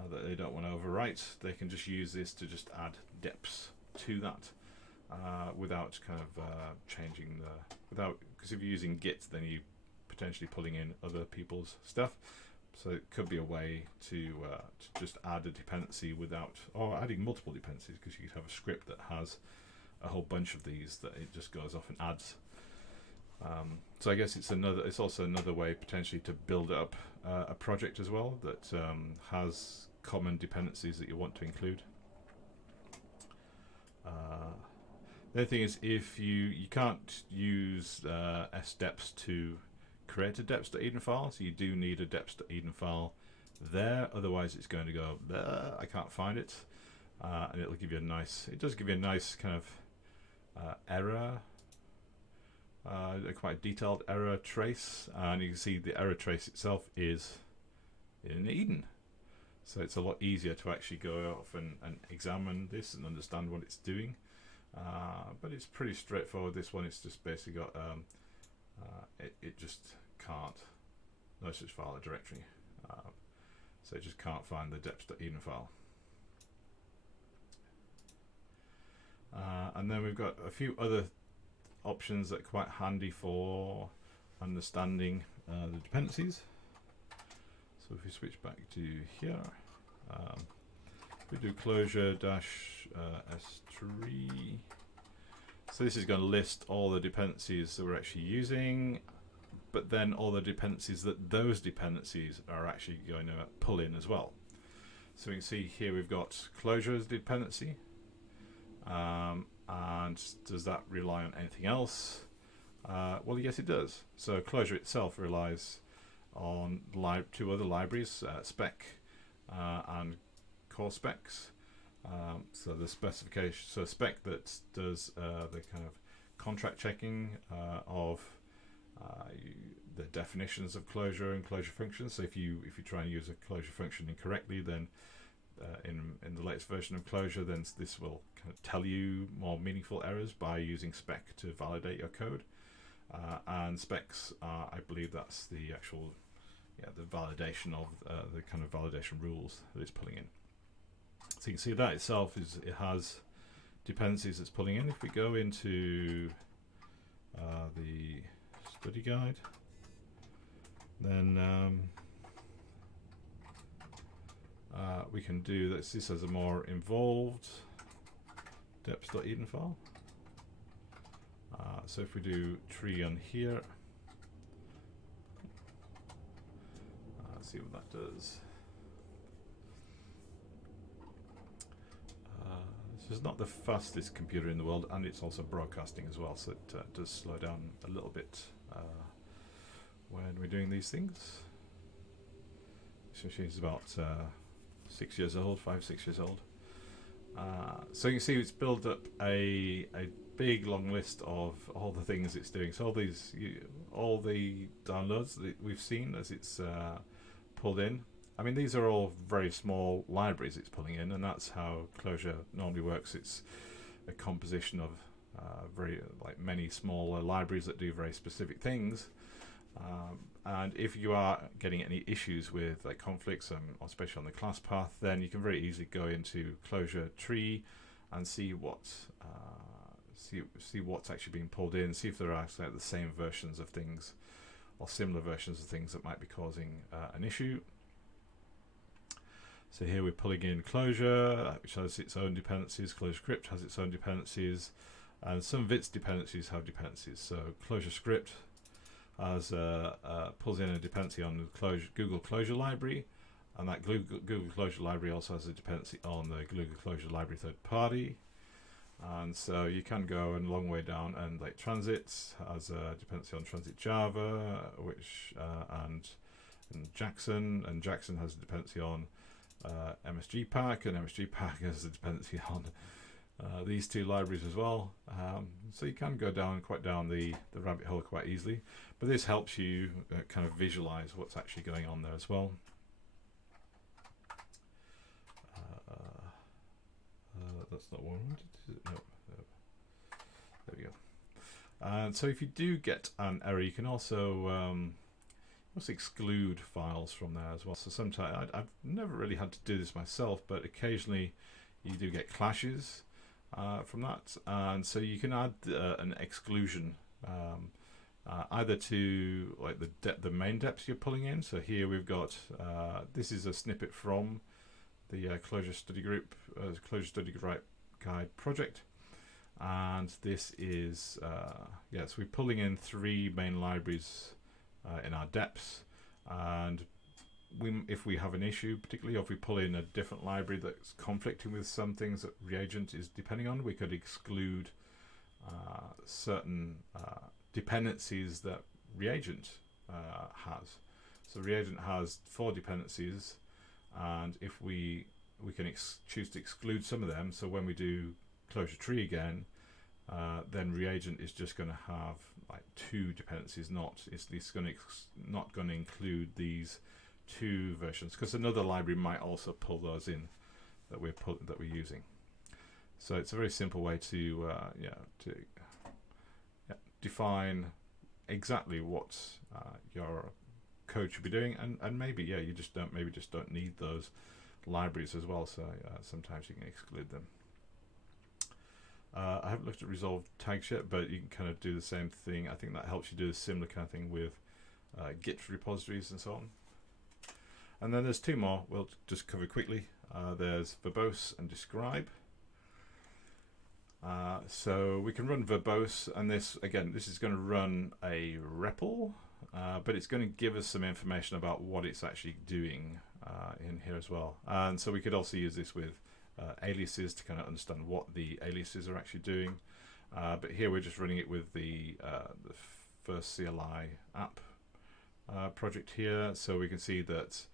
that they don't want to overwrite, they can just use this to just add deps to that without kind of changing because if you're using Git, then you potentially pulling in other people's stuff. So it could be a way to just add a dependency or adding multiple dependencies, because you could have a script that has a whole bunch of these that it just goes off and adds. So I guess it's also another way potentially to build up a project as well that has common dependencies that you want to include. The other thing is, if you can't use sdeps to create a deps.eden file, so you do need a deps.eden file there, otherwise it's going to go there, I can't find it, and it'll give you it does give you a nice kind of error, a quite detailed error trace, and you can see the error trace itself is in Eden. So it's a lot easier to actually go off and examine this and understand what it's doing. But it's pretty straightforward. This one, it's just basically got it just can't, no such file or directory, so it just can't find the deps.eden file. And then we've got a few other options that are quite handy for understanding the dependencies. So if we switch back to here, we do Clojure -s3. So this is going to list all the dependencies that we're actually using, but then all the dependencies that those dependencies are actually going to pull in as well. So we can see here we've got Clojure's dependency, and does that rely on anything else? Well, yes, it does. So Clojure itself relies on two other libraries, spec and core specs. So the specification, so spec that does the kind of contract checking of the definitions of Clojure and Clojure functions. So if you try and use a Clojure function incorrectly, then in the latest version of Clojure, then this will kind of tell you more meaningful errors by using spec to validate your code. And specs are, I believe that's the actual, the validation of the kind of validation rules that it's pulling in. So you can see that itself it has dependencies it's pulling in. If we go into the study guide, then we can do this. This has a more involved deps.eden file. So if we do tree on here, let's see what that does. This is not the fastest computer in the world, and it's also broadcasting as well, so it does slow down a little bit when we're doing these things. This machine is about 6 years old, 5-6 years old. So you can see it's built up a big long list of all the things it's doing. So all the downloads that we've seen as it's pulled in. I mean, these are all very small libraries it's pulling in, and that's how Clojure normally works. It's a composition of many smaller libraries that do very specific things, And if you are getting any issues with like conflicts, especially on the class path, then you can very easily go into Clojure tree and see what's actually being pulled in, see if there are actually the same versions of things or similar versions of things that might be causing an issue. So here we're pulling in Clojure, which has its own dependencies. Clojure script has its own dependencies, and some of its dependencies have dependencies. So Clojure script has pulls in a dependency on the Google Clojure library, and that Google Clojure library also has a dependency on the Google Clojure library third party. And so you can go a long way down, and like transits has a dependency on transit Java, which and Jackson has a dependency on MSG pack, and MSG pack has a dependency on these two libraries as well. So you can go down the rabbit hole quite easily, but this helps you kind of visualize what's actually going on there as well. That's not one. No. There we go. And so if you do get an error, you can also exclude files from there as well. So sometimes I've never really had to do this myself, but occasionally you do get clashes from that, and so you can add an exclusion either to like the main depths you're pulling in. So here we've got this is a snippet from the Clojure study group, Clojure study guide project, and this is yes, we're pulling in 3 main libraries in our depths, and if we have an issue, particularly if we pull in a different library that's conflicting with some things that reagent is depending on, we could exclude certain dependencies that reagent has. So reagent has 4 dependencies, and if we can choose to exclude some of them, so when we do Clojure tree again, then reagent is just going to have like 2 dependencies, not going to include these 2 versions, because another library might also pull those in that we're using. So it's a very simple way to define exactly what your code should be doing, and maybe you just don't need those libraries as well, so sometimes you can exclude them. I haven't looked at resolved tags yet, but you can kind of do the same thing. I think that helps you do a similar kind of thing with Git repositories and so on. And then there's 2 more we'll just cover quickly. There's verbose and describe. So we can run verbose, and this is going to run a REPL, but it's going to give us some information about what it's actually doing in here as well. And so we could also use this with aliases to kind of understand what the aliases are actually doing. But here we're just running it with the first CLI app project here, so we can see that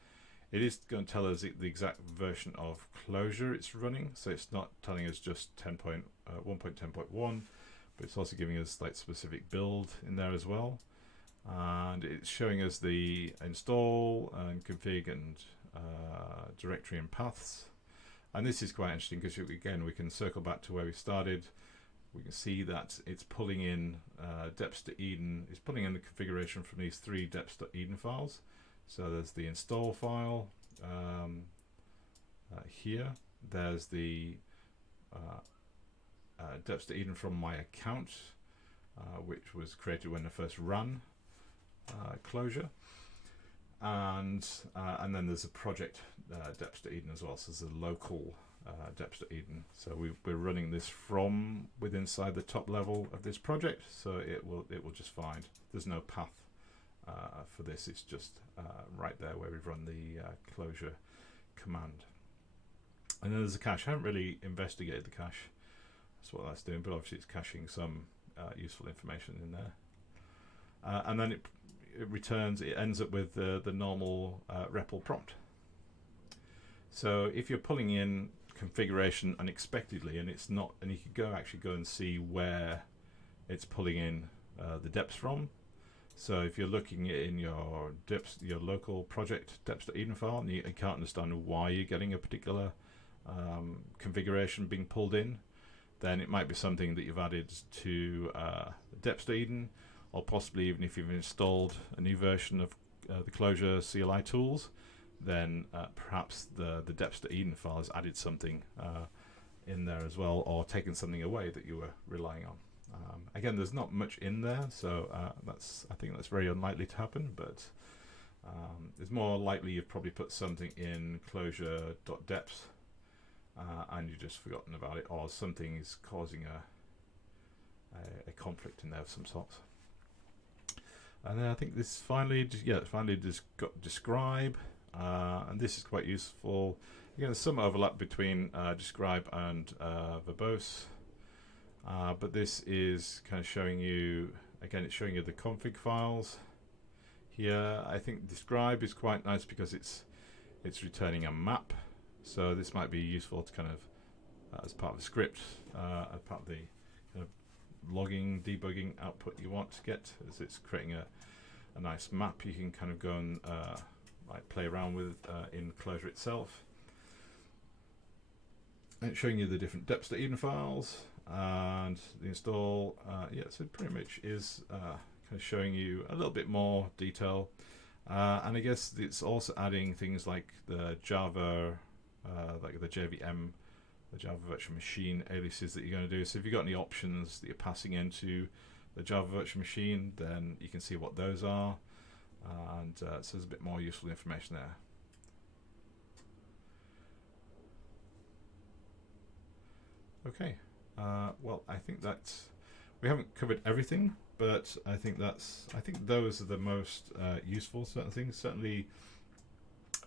it is going to tell us the exact version of Clojure it's running. So it's not telling us just 1.10.1, but it's also giving us like specific build in there as well. And it's showing us the install and config and directory and paths. And this is quite interesting because again we can circle back to where we started. We can see that it's pulling in deps.eden. It's pulling in the configuration from these 3 deps.eden files. So there's the install file here. There's the deps.eden from my account, which was created when I first ran Clojure, and then there's a project deps.eden as well. So there's a local deps.eden. So we're running this from within inside the top level of this project. So it will just find there's no path for this. It's just right there where we've run the Clojure command. And then there's a cache. I haven't really investigated the cache. That's what that's doing, but obviously it's caching some useful information in there. And then it ends up with the normal REPL prompt. So if you're pulling in configuration unexpectedly, and it's not, and you could actually go and see where it's pulling in the deps from. So if you're looking in your local project deps.eden file, and you can't understand why you're getting a particular configuration being pulled in, then it might be something that you've added to deps.eden, or possibly even if you've installed a new version of the Clojure CLI tools, then perhaps the deps.eden file has added something in there as well, or taken something away that you were relying on. Again, there's not much in there, so I think that's very unlikely to happen, but it's more likely you've probably put something in clojure.deps and you've just forgotten about it, or something is causing a conflict in there of some sort. And then I think this finally just got describe, and this is quite useful. Again, there's some overlap between describe and verbose, but this is kind of showing you, again, it's showing you the config files. Here, I think describe is quite nice because it's returning a map, so this might be useful to kind of as part of the script, as part of the kind of logging, debugging output you want to get, as it's creating a nice map you can kind of go and like play around with in Clojure itself. And it's showing you the different deps.eden files and the install. Yeah, so it pretty much is kind of showing you a little bit more detail, and I guess it's also adding things like the Java, like the JVM, the Java Virtual Machine aliases that you're going to do. So if you've got any options that you're passing into the Java Virtual Machine, then you can see what those are, and so there's a bit more useful information there. Okay, well, I think that we haven't covered everything, but I think those are the most useful certain things. Certainly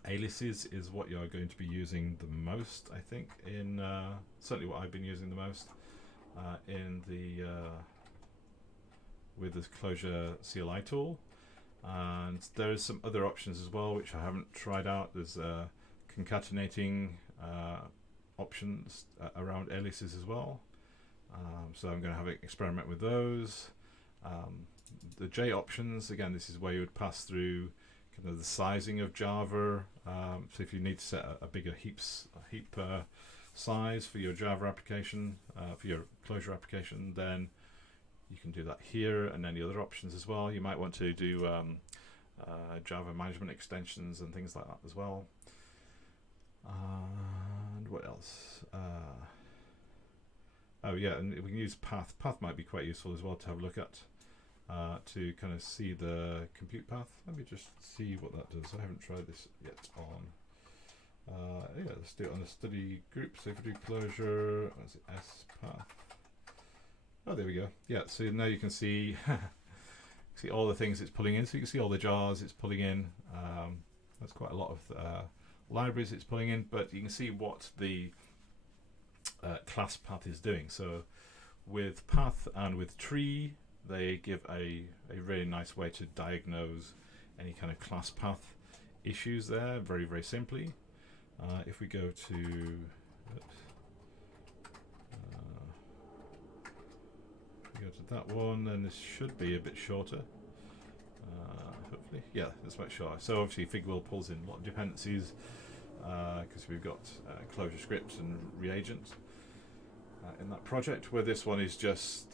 aliases is what you're going to be using the most, I think, in certainly what I've been using the most in the with the Clojure CLI tool. And there's some other options as well which I haven't tried out. There's concatenating options around aliases as well, so I'm going to have an experiment with those. The J options, again, this is where you would pass through kind of the sizing of Java. So if you need to set a bigger heap size for your Java application, for your Clojure application, then you can do that here, and any other options as well. You might want to do Java management extensions and things like that as well. And what else? Oh yeah, and we can use path. Path might be quite useful as well to have a look at, to kind of see the compute path. Let me just see what that does. I haven't tried this yet on. Yeah, let's do it on the study group. So if we do Clojure, what is it, S path? Oh, there we go. Yeah, so now you can see see all the things it's pulling in. So you can see all the jars it's pulling in. That's quite a lot of libraries it's pulling in, but you can see what the class path is doing. So with path and with tree, they give a really nice way to diagnose any kind of class path issues there very, very simply. If we go to that one, then this should be a bit shorter. Hopefully, yeah, that's much shorter. So obviously Figwheel pulls in a lot of dependencies because we've got Clojure scripts and reagents in that project. Where this one is just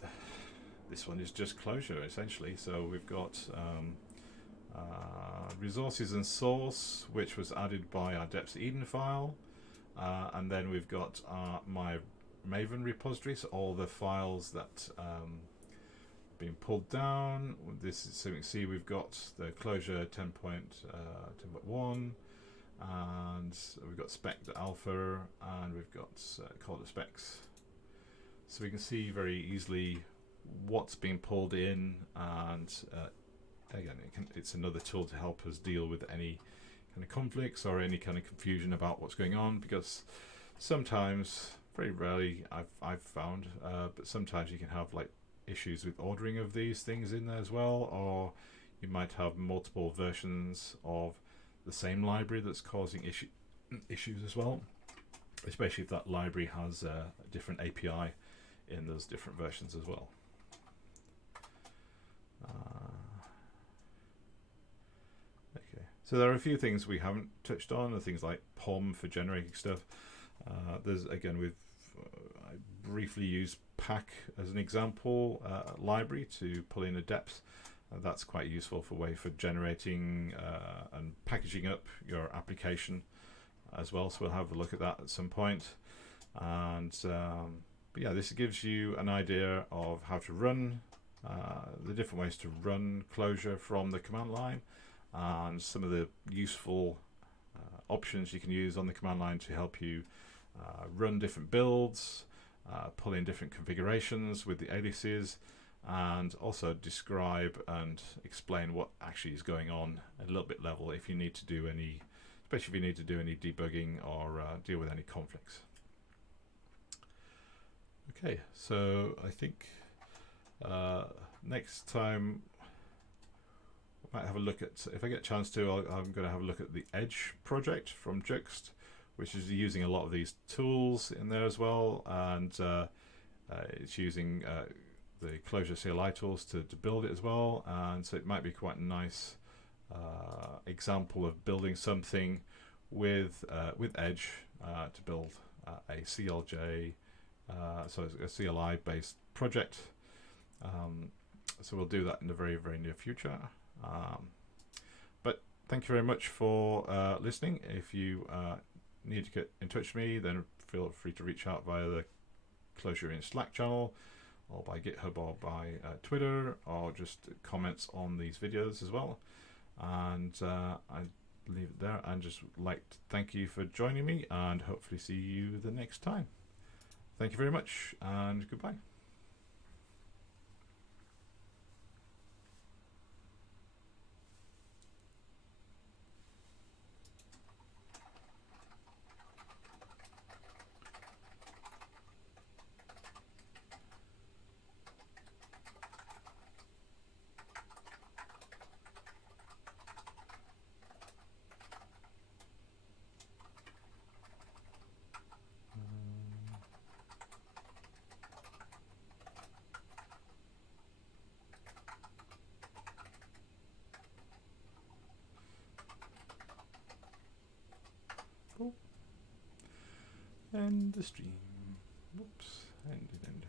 Clojure essentially. So we've got resources and source, which was added by our deps.eden file, and then we've got my Maven repository, so all the files that been pulled down. This is, so you can see we've got the Clojure 10.1, and we've got spec.alpha, and we've got called specs. So we can see very easily what's being pulled in, and again, it's another tool to help us deal with any kind of conflicts or any kind of confusion about what's going on, because sometimes, very rarely I've found, but sometimes you can have like issues with ordering of these things in there as well, or you might have multiple versions of the same library that's causing issues as well, especially if that library has a different API in those different versions as well. Okay, so there are a few things we haven't touched on, things like POM for generating stuff. There's, again, I briefly used pack as an example library to pull in a deps That's quite useful for generating and packaging up your application as well. So we'll have a look at that at some point. And but yeah, this gives you an idea of how to run, the different ways to run Clojure from the command line, and some of the useful options you can use on the command line to help you run different builds, pull in different configurations with the aliases, and also describe and explain what actually is going on at a little bit level if you need to do any, especially if you need to do any debugging or deal with any conflicts. Okay, so I think next time I might have a look at, if I get a chance to, I'm going to have a look at the Edge project from Juxt, which is using a lot of these tools in there as well, and it's using the Clojure CLI tools to build it as well, and so it might be quite a nice example of building something with Edge to build a CLJ, so a CLI based project. So we'll do that in the very, very near future. But thank you very much for listening. If you need to get in touch with me, then feel free to reach out via the Clojure in Slack channel, or by GitHub, or by Twitter, or just comments on these videos as well. And I leave it there, and just like to thank you for joining me, and hopefully see you the next time. Thank you very much, and goodbye. End the stream. Whoops, ended.